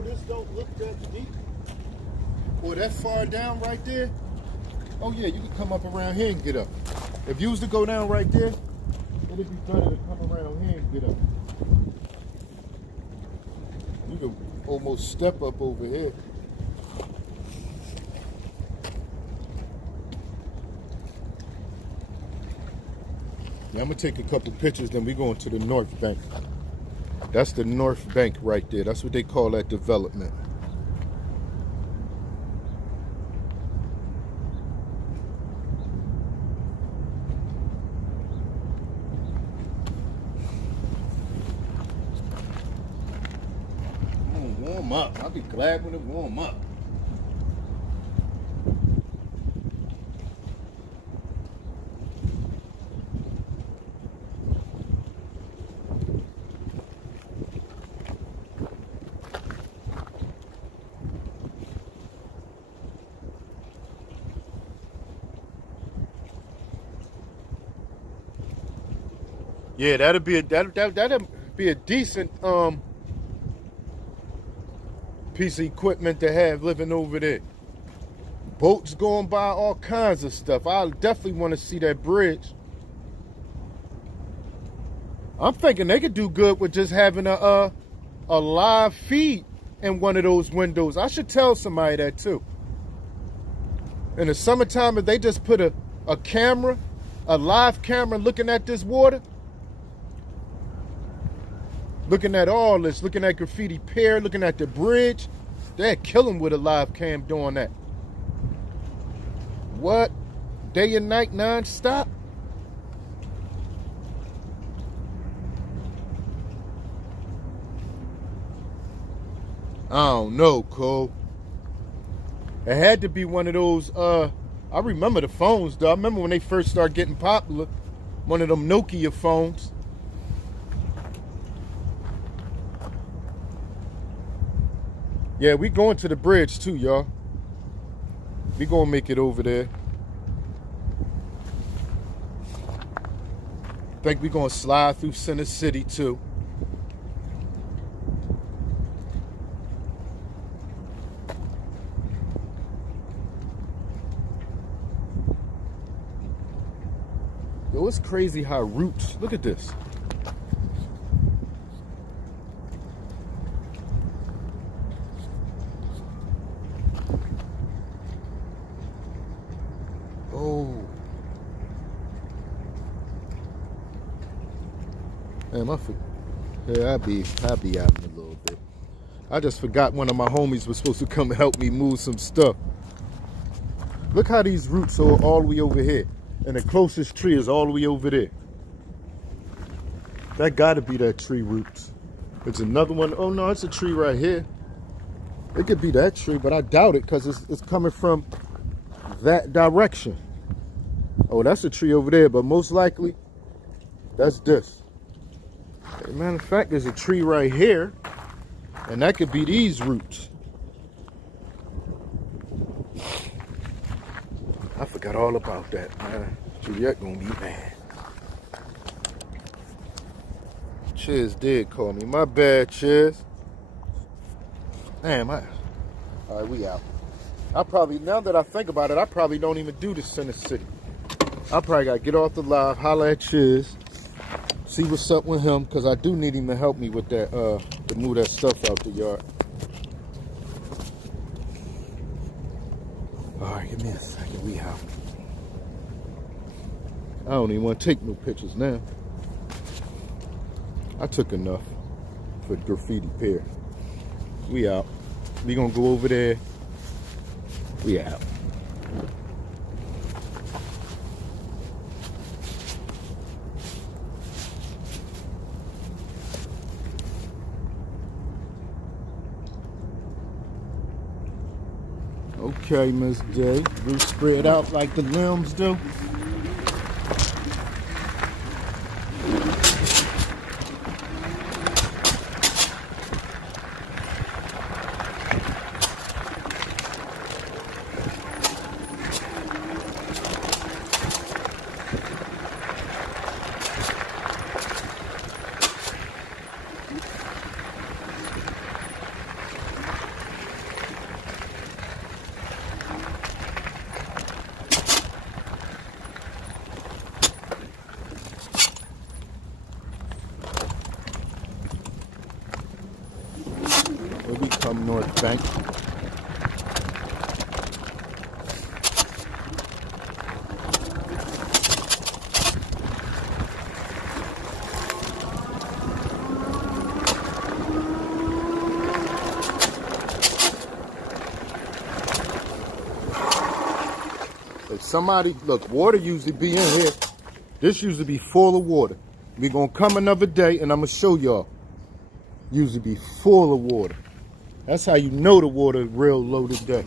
this don't look that deep or that far down right there, oh yeah, you can come up around here and get up. If you was to go down right there, it'd be better to come around here and get up. You can almost step up over here. Now I'm gonna take a couple pictures, then we going to the North Bank. That's the North Bank right there. That's what they call that development. Warm up. I'll be glad when it warm up. Yeah, that'd be a decent piece of equipment to have living over there. Boats going by, all kinds of stuff. I definitely want to see that bridge. I'm thinking they could do good with just having a live feed in one of those windows. I should tell somebody that too. In the summertime, if they just put a camera, a live camera looking at this water, looking at all this, looking at Graffiti Pier, looking at the bridge, they'd kill them with a live cam doing that. What? Day and night, non-stop? I don't know, Cole. It had to be one of those, I remember the phones, though. I remember when they first started getting popular, one of them Nokia phones. Yeah, we going to the bridge too, y'all. We gonna make it over there. Think we gonna slide through Center City too. Yo, it's crazy how routes, look at this. Oh. Damn, I'll be out in a little bit. I just forgot one of my homies was supposed to come help me move some stuff. Look how these roots are all the way over here. And the closest tree is all the way over there. That gotta be that tree roots. It's another one. Oh no, it's a tree right here. It could be that tree, but I doubt it because it's coming from that direction. Oh, that's a tree over there, but most likely that's this. As a matter of fact, there's a tree right here, and that could be these roots. I forgot all about that, man. Juliet gonna be mad. Chiz did call me. My bad, Chiz. Damn, all right, we out. I probably, now that I think about it, I probably don't even do the Center City. I probably gotta get off the live, holler at Chiz, see what's up with him, because I do need him to help me with that, to move that stuff out the yard. All right, give me a second, we out. I don't even want to take no pictures now. I took enough for Graffiti Pier. We out. We gonna go over there. We out. Okay, Miss J. Roots spread out like the limbs do. North Bank. If somebody, look, water usually be in here. This usually be full of water. We gonna come another day and I'm gonna show y'all. Usually be full of water. That's how you know the water is real low today.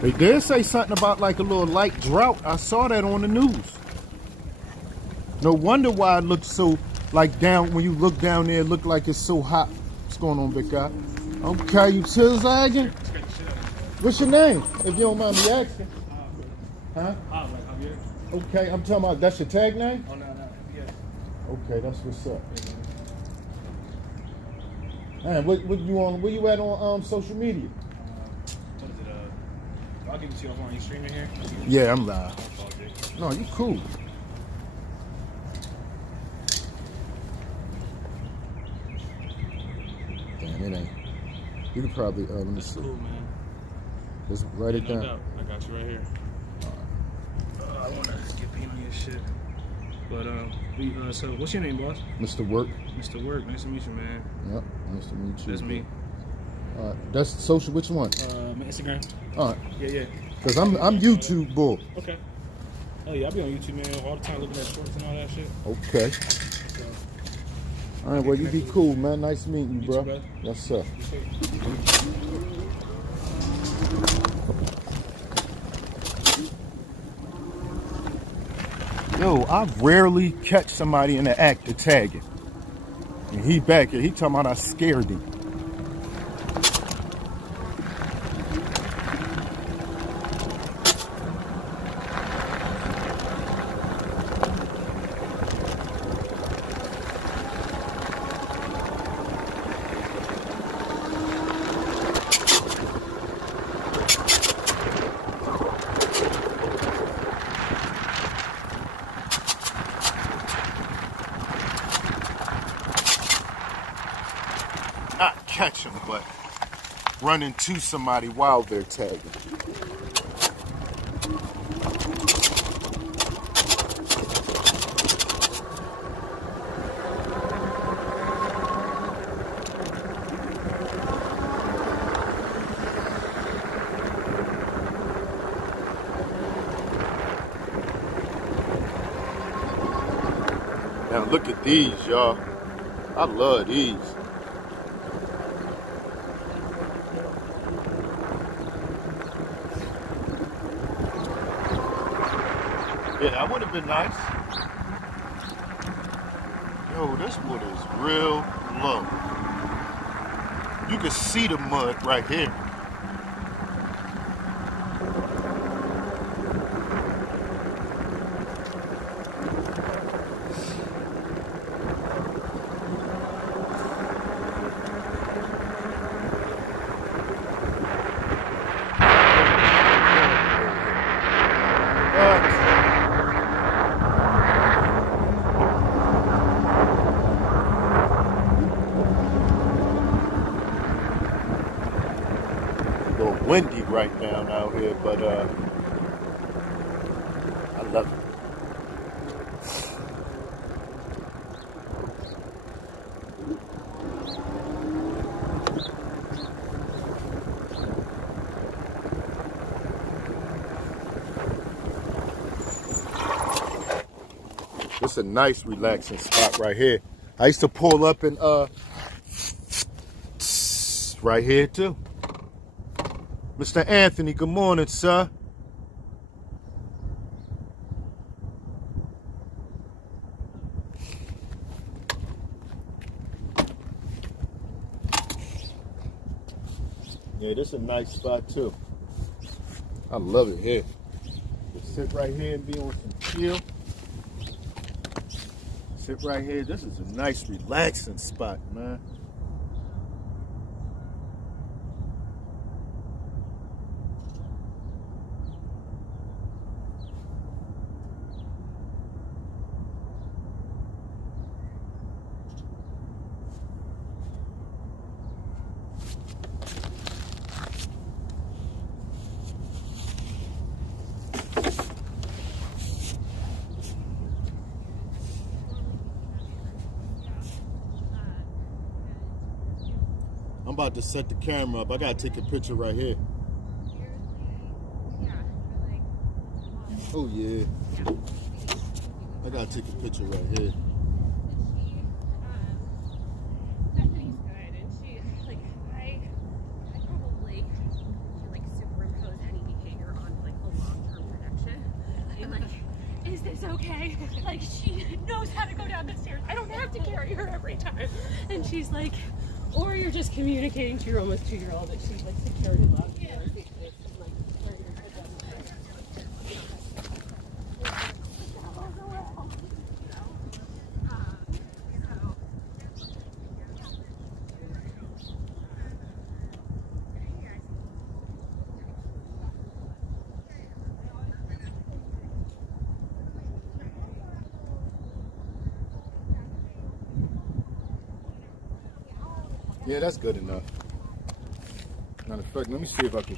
They did say something about like a little light drought. I saw that on the news. No wonder why it looks so like down, when you look down there, it look like it's so hot. What's going on, big guy? Okay, you chill-zagging? What's your name, if you don't mind me asking? Huh? Okay, I'm talking about, that's your tag name? Oh, no, yes. Okay, that's what's up. Man, what you on? Where you at on social media? What is it? I'll give it to you on your streaming here. Yeah, I'm live. No, you cool. Damn, it ain't. You could probably let me That's see. cool, man. Just write it No down. doubt. I got you right here. I want to get paint on your shit. But so what's your name, boss? Mr. Work. Mr. Work. Nice to meet you, man. Yep, nice to meet you. That's me. That's social. Which one? My Instagram. All right. Yeah. Cause I'm YouTube bull. Okay. Oh yeah, I be on YouTube, man, all the time looking at shorts and all that shit. Okay. So, All right. Well, you be cool, man. Nice meeting you, bro. too, brother. Yes, sir. Yo, I rarely catch somebody in the act of tagging. And he back here, he talking about I scared him. Not catch them, but run into somebody while they're tagging. Now look at these, y'all. I love these. Yeah, that would have been nice. Yo, this water is real low. You can see the mud right here. A little windy right now out here, but I love it. It's a nice relaxing spot right here. I used to pull up and right here too. Mr. Anthony, good morning, sir. Yeah, this is a nice spot too. I love it here. Just sit right here and be on some chill. Sit right here. This is a nice relaxing spot, man. about to set the camera up. I gotta take a picture right here. Oh yeah. I gotta take a picture right here. Bethany's good, and she like I probably should like superimpose any behavior on like a long-term projection. And like, is this okay? Like she knows how to go down the stairs. I don't have to carry her every time. And she's like, or you're just communicating to your almost 2-year-old that she's like security love. Yeah. Yeah, that's good enough. Matter of fact, let me see if I can.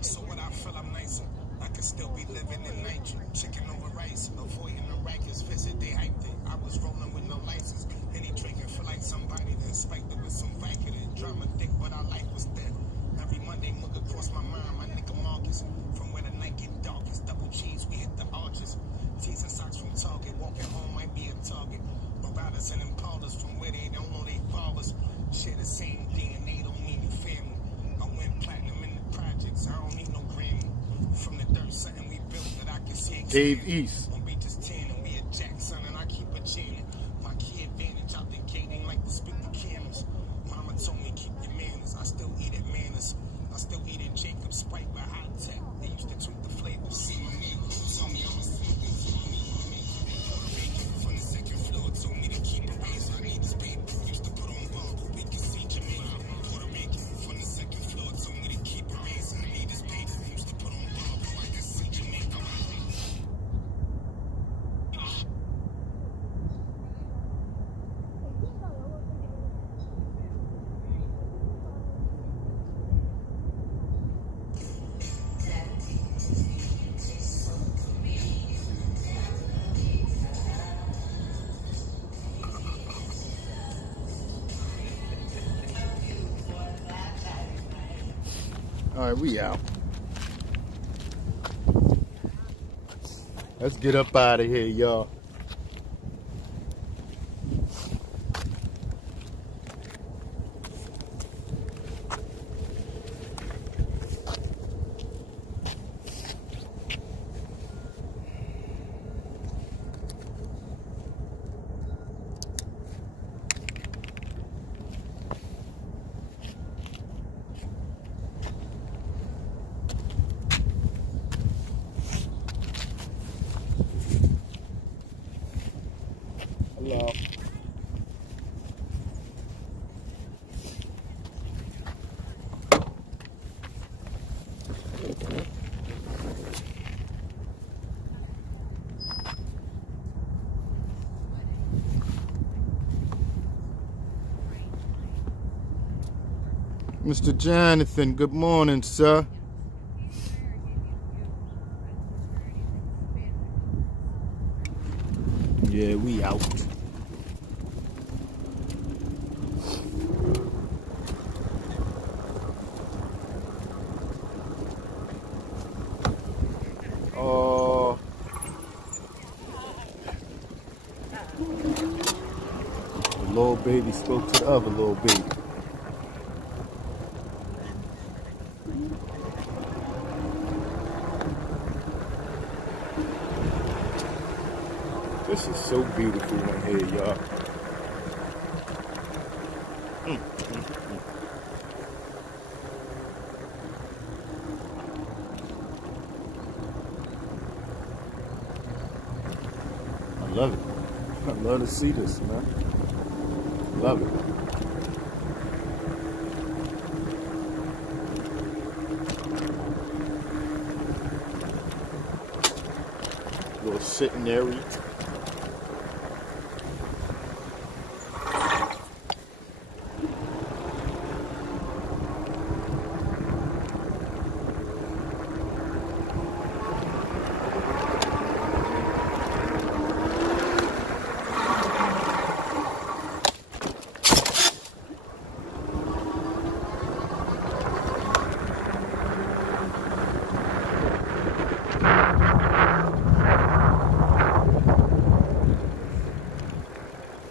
So what I feel I'm nicer. I could still be living in nature. Chicken over rice, avoiding the rackets, visit they hyped it. I was rolling with no license. Any drinking feel like somebody that inspected with some Vicodin. Drama thick, but our life was dead. Every Monday look across my mind, my nigga Marcus. From where the night get darkest, double cheese, we hit the arches. Tees and socks from Target, walking home might be a target. Marauders and Impalas from where they don't know they fathers. Share the same DNA, don't mean you family. I went platinum in the projects, I don't need no Grammy. From the dirt, something we built that I can see. Dave East. On beaches 10 and we a Jackson and I keep a chain. My key advantage out the gate ain't like to speak to cameras. Mama told me keep your manners. I still eat at Manners. I still eat at Jacob's Sprite by High Tech. They used to tweak the flavor. See my name, told me I'm a from the second floor, told me to keep a raise. I need this paper. Used to put on ball, we can see Jamaica. Puerto Rican from the second floor, told me to keep a raise. I need this paper. Used to put on ball, I can see Jamaica. All right, we out. Let's get up out of here, y'all. Hello. Mr. Jonathan, good morning, sir. Yeah, we out. The little baby spoke to the other little baby. This is so beautiful in here, y'all. I love it. I love to see this, man. Love it. Little sitting area.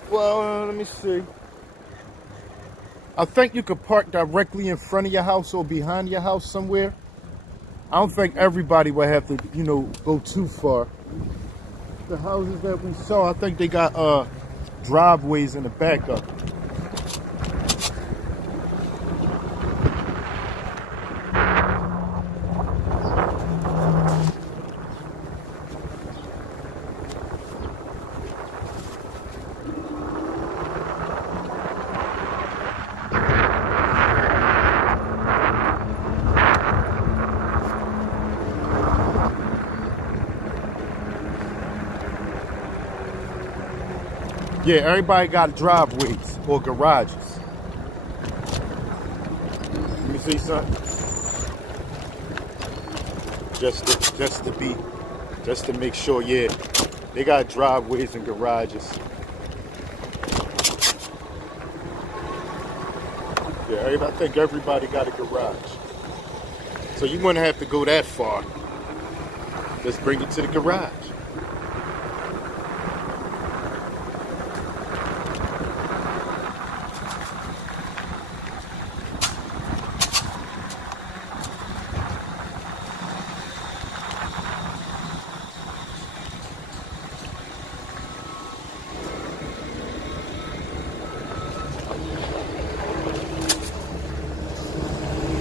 Well, let me see. I think you could park directly in front of your house or behind your house somewhere. I don't think everybody would have to, go too far. The houses that we saw, I think they got driveways in the back of them. Yeah, everybody got driveways or garages. Let me see something. Just to make sure, yeah, they got driveways and garages. Yeah, I think everybody got a garage. So you wouldn't have to go that far. Just bring it to the garage.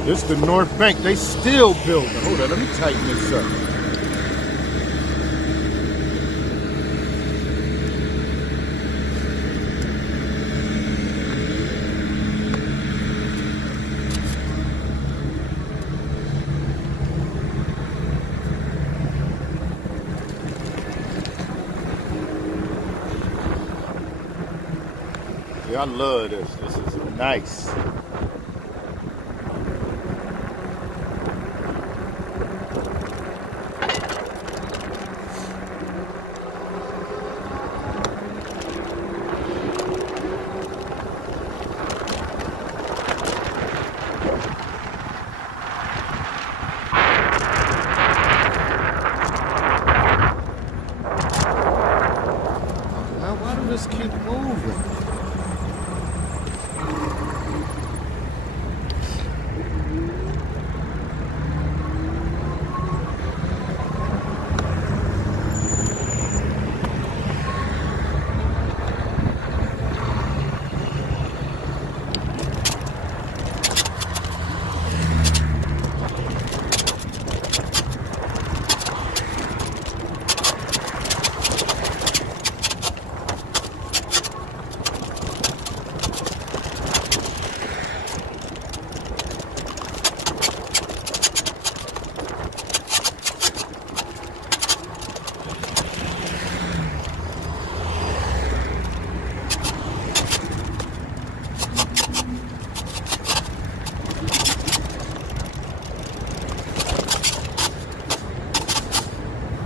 This is the North Bank. They still building. Hold on, let me tighten this up. Yeah, I love this. This is nice. Why do this keep moving?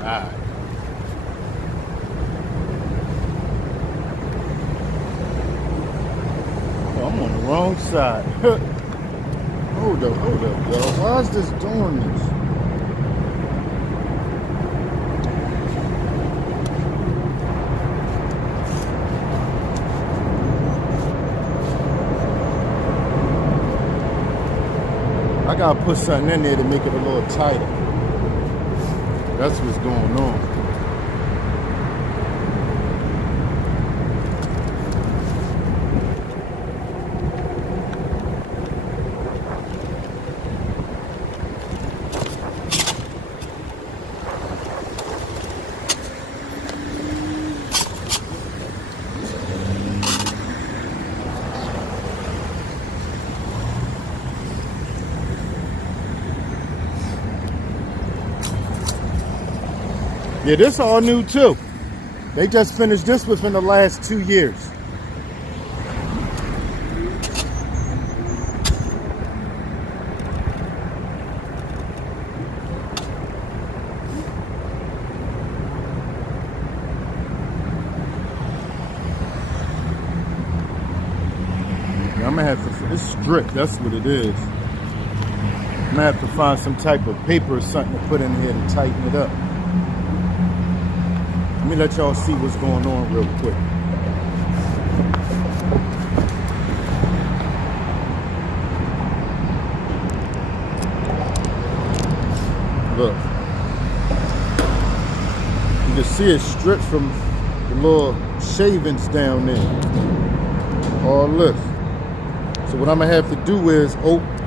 Alright. Oh, I'm on the wrong side. Hold up, y'all. Why is this doing this? I gotta put something in there to make it a little tighter. That's what's going on. Yeah, this all new too. They just finished this within the last 2 years. Yeah, I'm gonna have to, it's strict, that's what it is. I'm gonna have to find some type of paper or something to put in here to tighten it up. Let me let y'all see what's going on real quick. see it stripped from the little shavings down there. All this. So what I'm gonna have to do is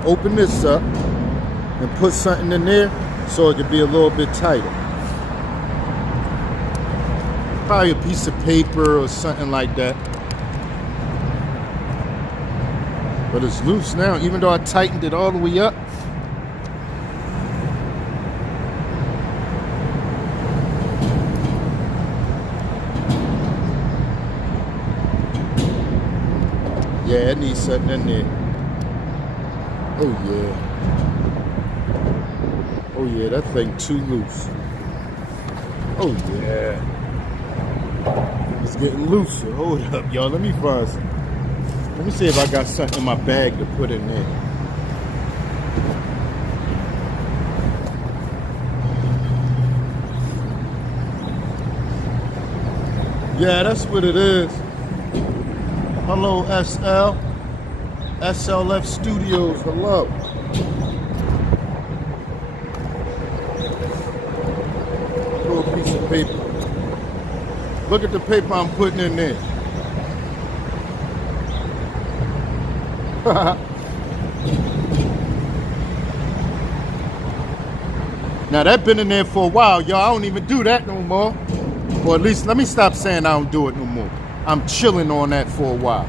open this up and put something in there so it can be a little bit tighter. Probably a piece of paper or something like that. But it's loose now, even though I tightened it all the way up. Yeah, it needs something in there. Oh yeah. Oh yeah, that thing too loose. Oh yeah. It's getting looser. Hold up, y'all. Let me find some. Let me see if I got something in my bag to put in there. Yeah, that's what it is. Hello, SL. SLF Studios, hello. Little piece of paper. Look at the paper I'm putting in there. Now that been in there for a while, y'all. I don't even do that no more. Or at least, let me stop saying I don't do it no more. I'm chilling on that for a while.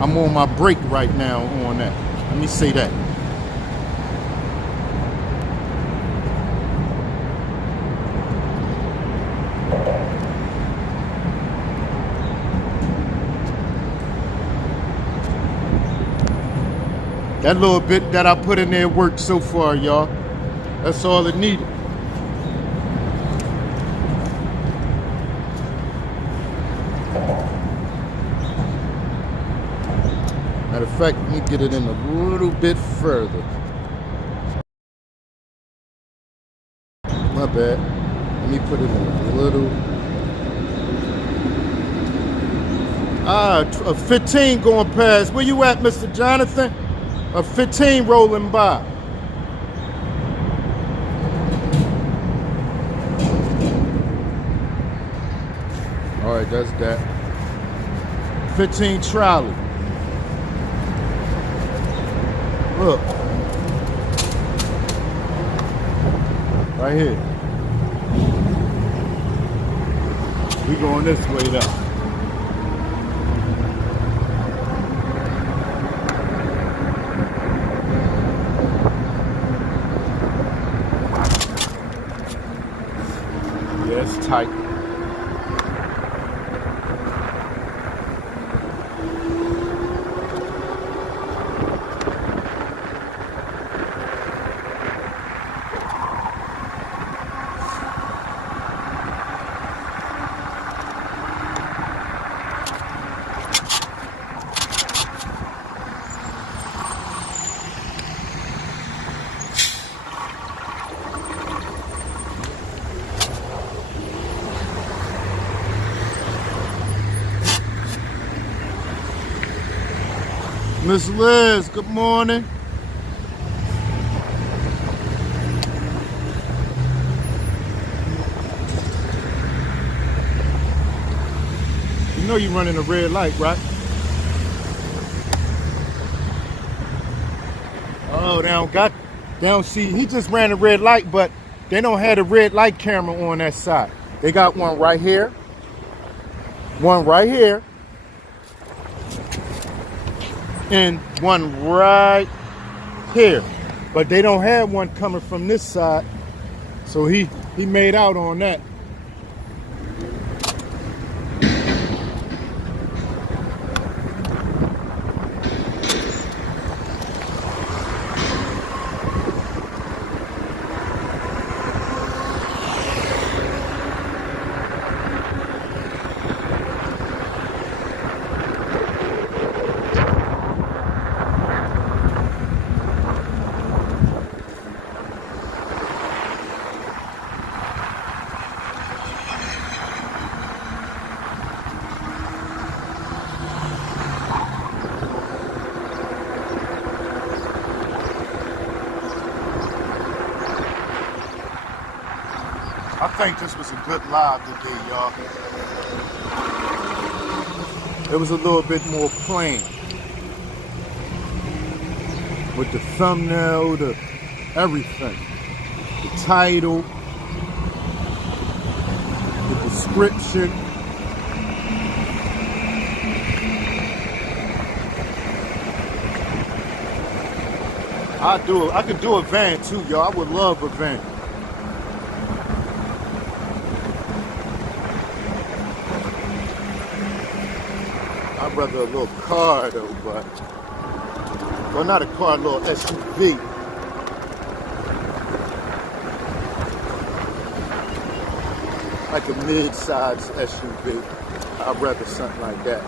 I'm on my break right now on that. Let me say that. That little bit that I put in there worked so far, y'all. That's all it needed. Matter of fact, let me get it in a little bit further. My bad. Let me put it in a little. A 15 going past. Where you at, Mr. Jonathan? A 15 rolling by. All right, that's that. 15 trolley. Look. Right here. We going this way though. Yeah, it's tight. Miss Liz, good morning. You know you're running a red light, right? Oh, they don't see, he just ran a red light, but they don't have a red light camera on that side. They got one right here, one right here, and one right here. But they don't have one coming from this side. So he made out on that. think this was a good live today, y'all. It was a little bit more plain. With the thumbnail, the everything. The title, the description. I could do a van too, y'all. I would love a van. I'd rather a little car though, but well, not a car, a little SUV. Like a mid-size SUV. I'd rather something like that.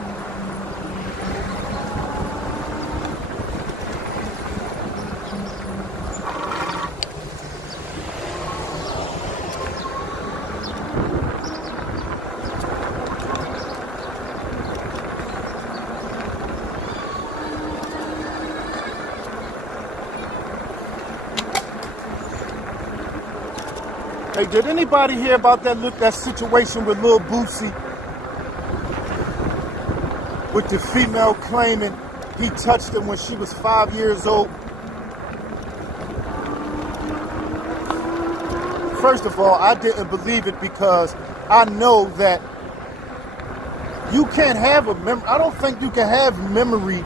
Hey, did anybody hear about that situation with Lil Boosie? With the female claiming he touched her when she was 5 years old? First of all, I didn't believe it because I know that you can't have a memory. I don't think you can have memory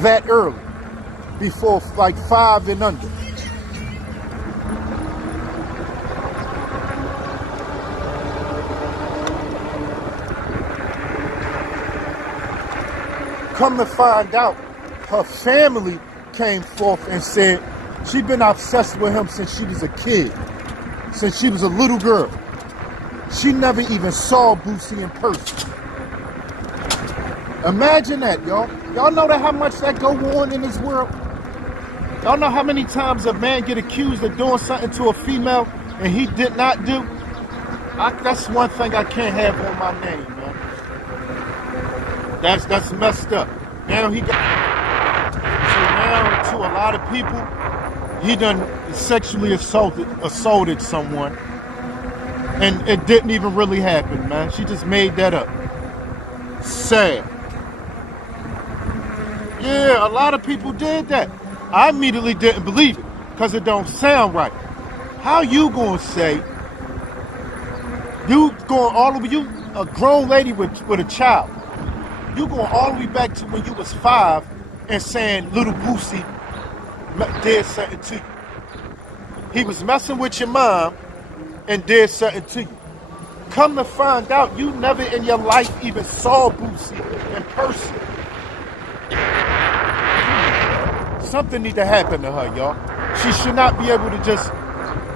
that early, before like 5 and under. Come to find out, her family came forth and said she'd been obsessed with him since she was a kid, since she was a little girl. She never even saw Boosie in person. Imagine that, y'all. Y'all know that how much that go on in this world? Y'all know how many times a man get accused of doing something to a female and he did not do? That's one thing I can't have on my name, man. That's messed up. Now he got... So now, to a lot of people, he done sexually assaulted someone. And it didn't even really happen, man. She just made that up. Sad. Yeah, a lot of people did that. I immediately didn't believe it, because it don't sound right. How you gonna say, you going all the way, you a grown lady with a child, you going all the way back to when you was 5 and saying little Boosie did something to you. He was messing with your mom and did something to you. Come to find out, you never in your life even saw Boosie in person. Something need to happen to her, y'all. She should not be able to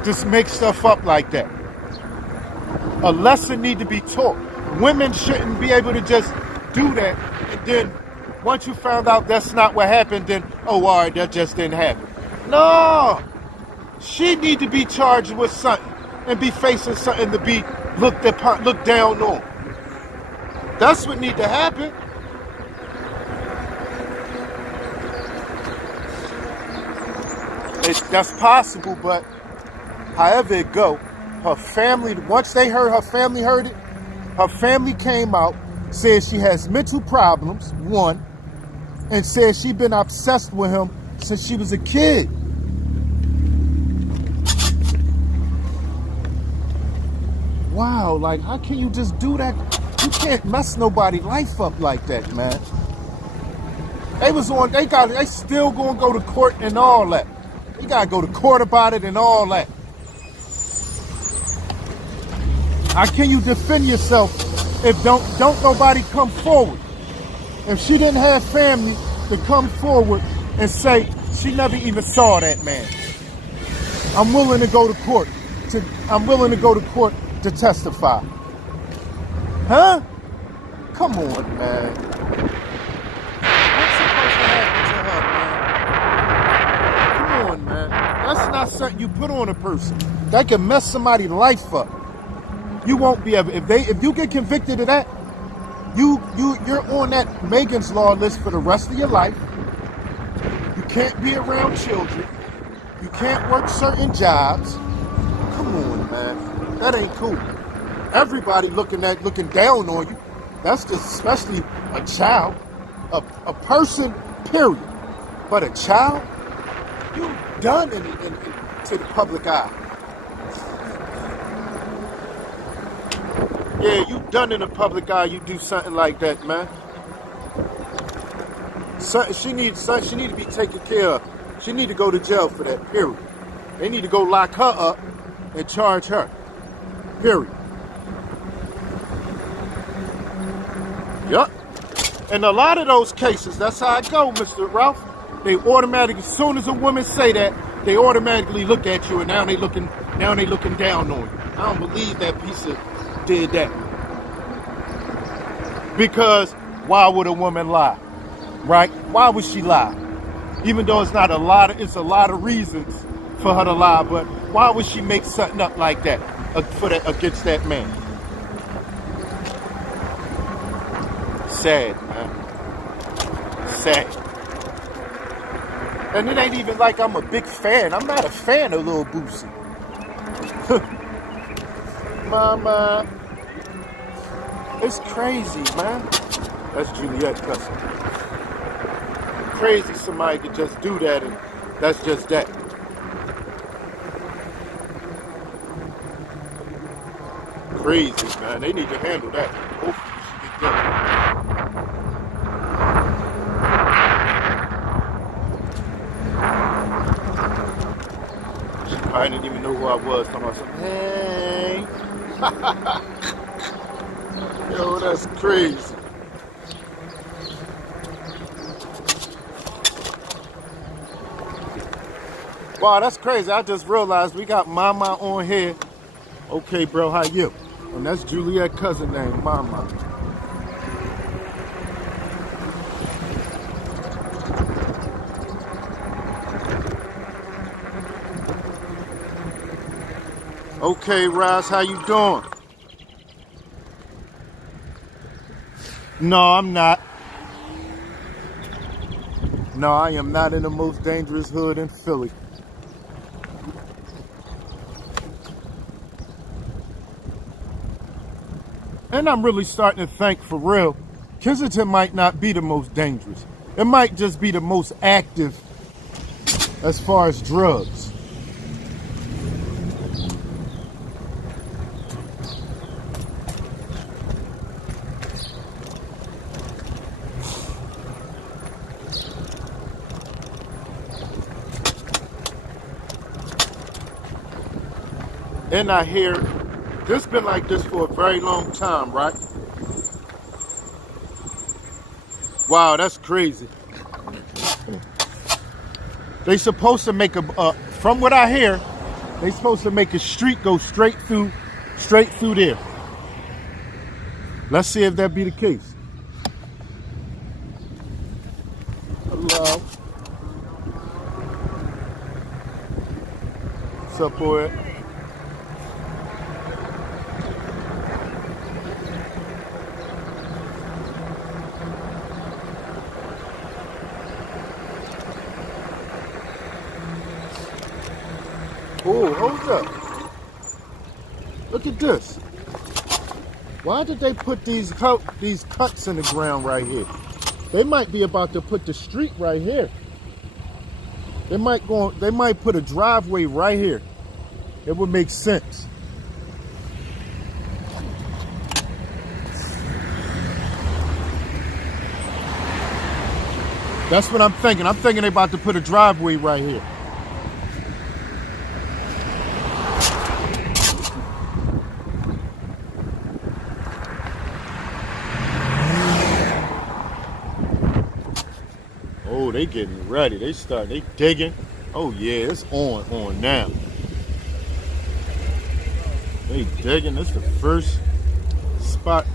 just make stuff up like that. A lesson need to be taught. Women shouldn't be able to just do that, and then once you found out that's not what happened, then, oh, all right, that just didn't happen. No! She need to be charged with something and be facing something to be looked down on. That's what need to happen. That's possible, but however it go, her family, once they heard, her family heard it, her family came out, said she has mental problems, one, and said she'd been obsessed with him since she was a kid. Wow, like, how can you just do that? You can't mess nobody's life up like that, man. They still gonna go to court and all that. You gotta go to court about it and all that. How can you defend yourself if don't nobody come forward? If she didn't have family to come forward and say she never even saw that man, I'm willing to go to court to testify. Huh? Come on, man. What's supposed to happen to her, man? Come on, man. That's not something you put on a person. That can mess somebody's life up. You won't be able, if you get convicted of that, you're on that Megan's Law list for the rest of your life. You can't be around children. You can't work certain jobs. Come on, That ain't cool. Everybody looking down on you. That's just especially a child, a person, period. But a child, you done to the public eye. Yeah, you done in the public eye. You do something like that, man. She need to be taken care of. She need to go to jail for that, period. They need to go lock her up and charge her, period. Yup. And a lot of those cases, that's how it go, Mr. Ralph. They automatically, as soon as a woman say that, they automatically look at you, and now they looking down on you. I don't believe that piece of did that. Because why would a woman lie? Right? Why would she lie? Even though it's a lot of reasons for her to lie, but why would she make something up like that against that man? Sad, man. Sad. And it ain't even like I'm a big fan. I'm not a fan of Lil Boosie. Mama. It's crazy, man. That's Juliet cussing. Crazy somebody could just do that, and that's just that. Crazy, man. They need to handle that. Hopefully she get done. I didn't even know who I was. Talking about something. Hey. Yo, that's crazy. Wow, that's crazy. I just realized we got Mama on here. Okay, bro, how you? And that's Juliet's cousin name, Mama. Okay, Roz, how you doing? No, I'm not. No, I am not in the most dangerous hood in Philly. And I'm really starting to think, for real, Kensington might not be the most dangerous. It might just be the most active as far as drugs. And I hear this been like this for a very long time, right? Wow, that's crazy. They supposed to make from what I hear, they supposed to make a street go straight through there. Let's see if that be the case. Hello. What's up, boy? Oh, hold up. Look at this. Why did they put these cuts in the ground right here? They might be about to put the street right here. They might put a driveway right here. It would make sense. That's what I'm thinking. I'm thinking they're about to put a driveway right here. Oh, they getting ready. They digging. Oh yeah, it's on now. They digging. This is the first spot.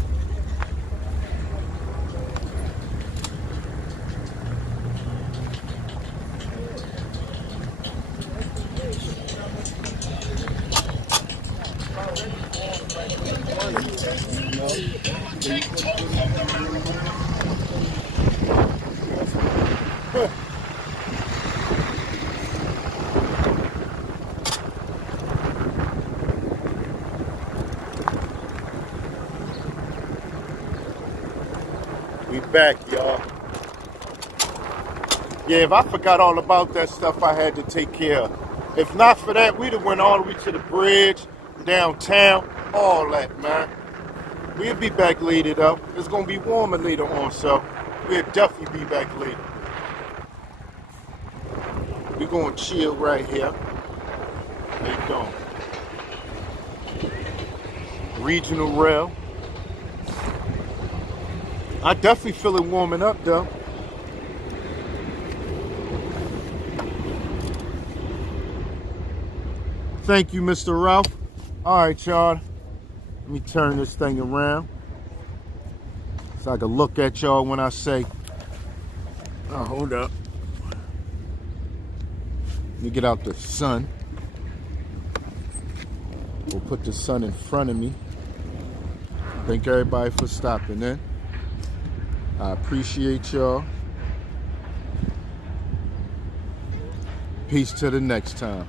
We back, y'all. Yeah, if I forgot all about that stuff I had to take care of. If not for that, we'd have went all the way to the bridge, downtown, all that, man. We'll be back later, though. It's going to be warmer later on, so we'll definitely be back later. We're going to chill right here. How you doing? Regional rail. I definitely feel it warming up, though. Thank you, Mr. Ralph. All right, y'all. Let me turn this thing around so I can look at y'all when I say, oh, hold up. Let me get out the sun. We'll put the sun in front of me. Thank everybody for stopping in. I appreciate y'all. Peace to the next time.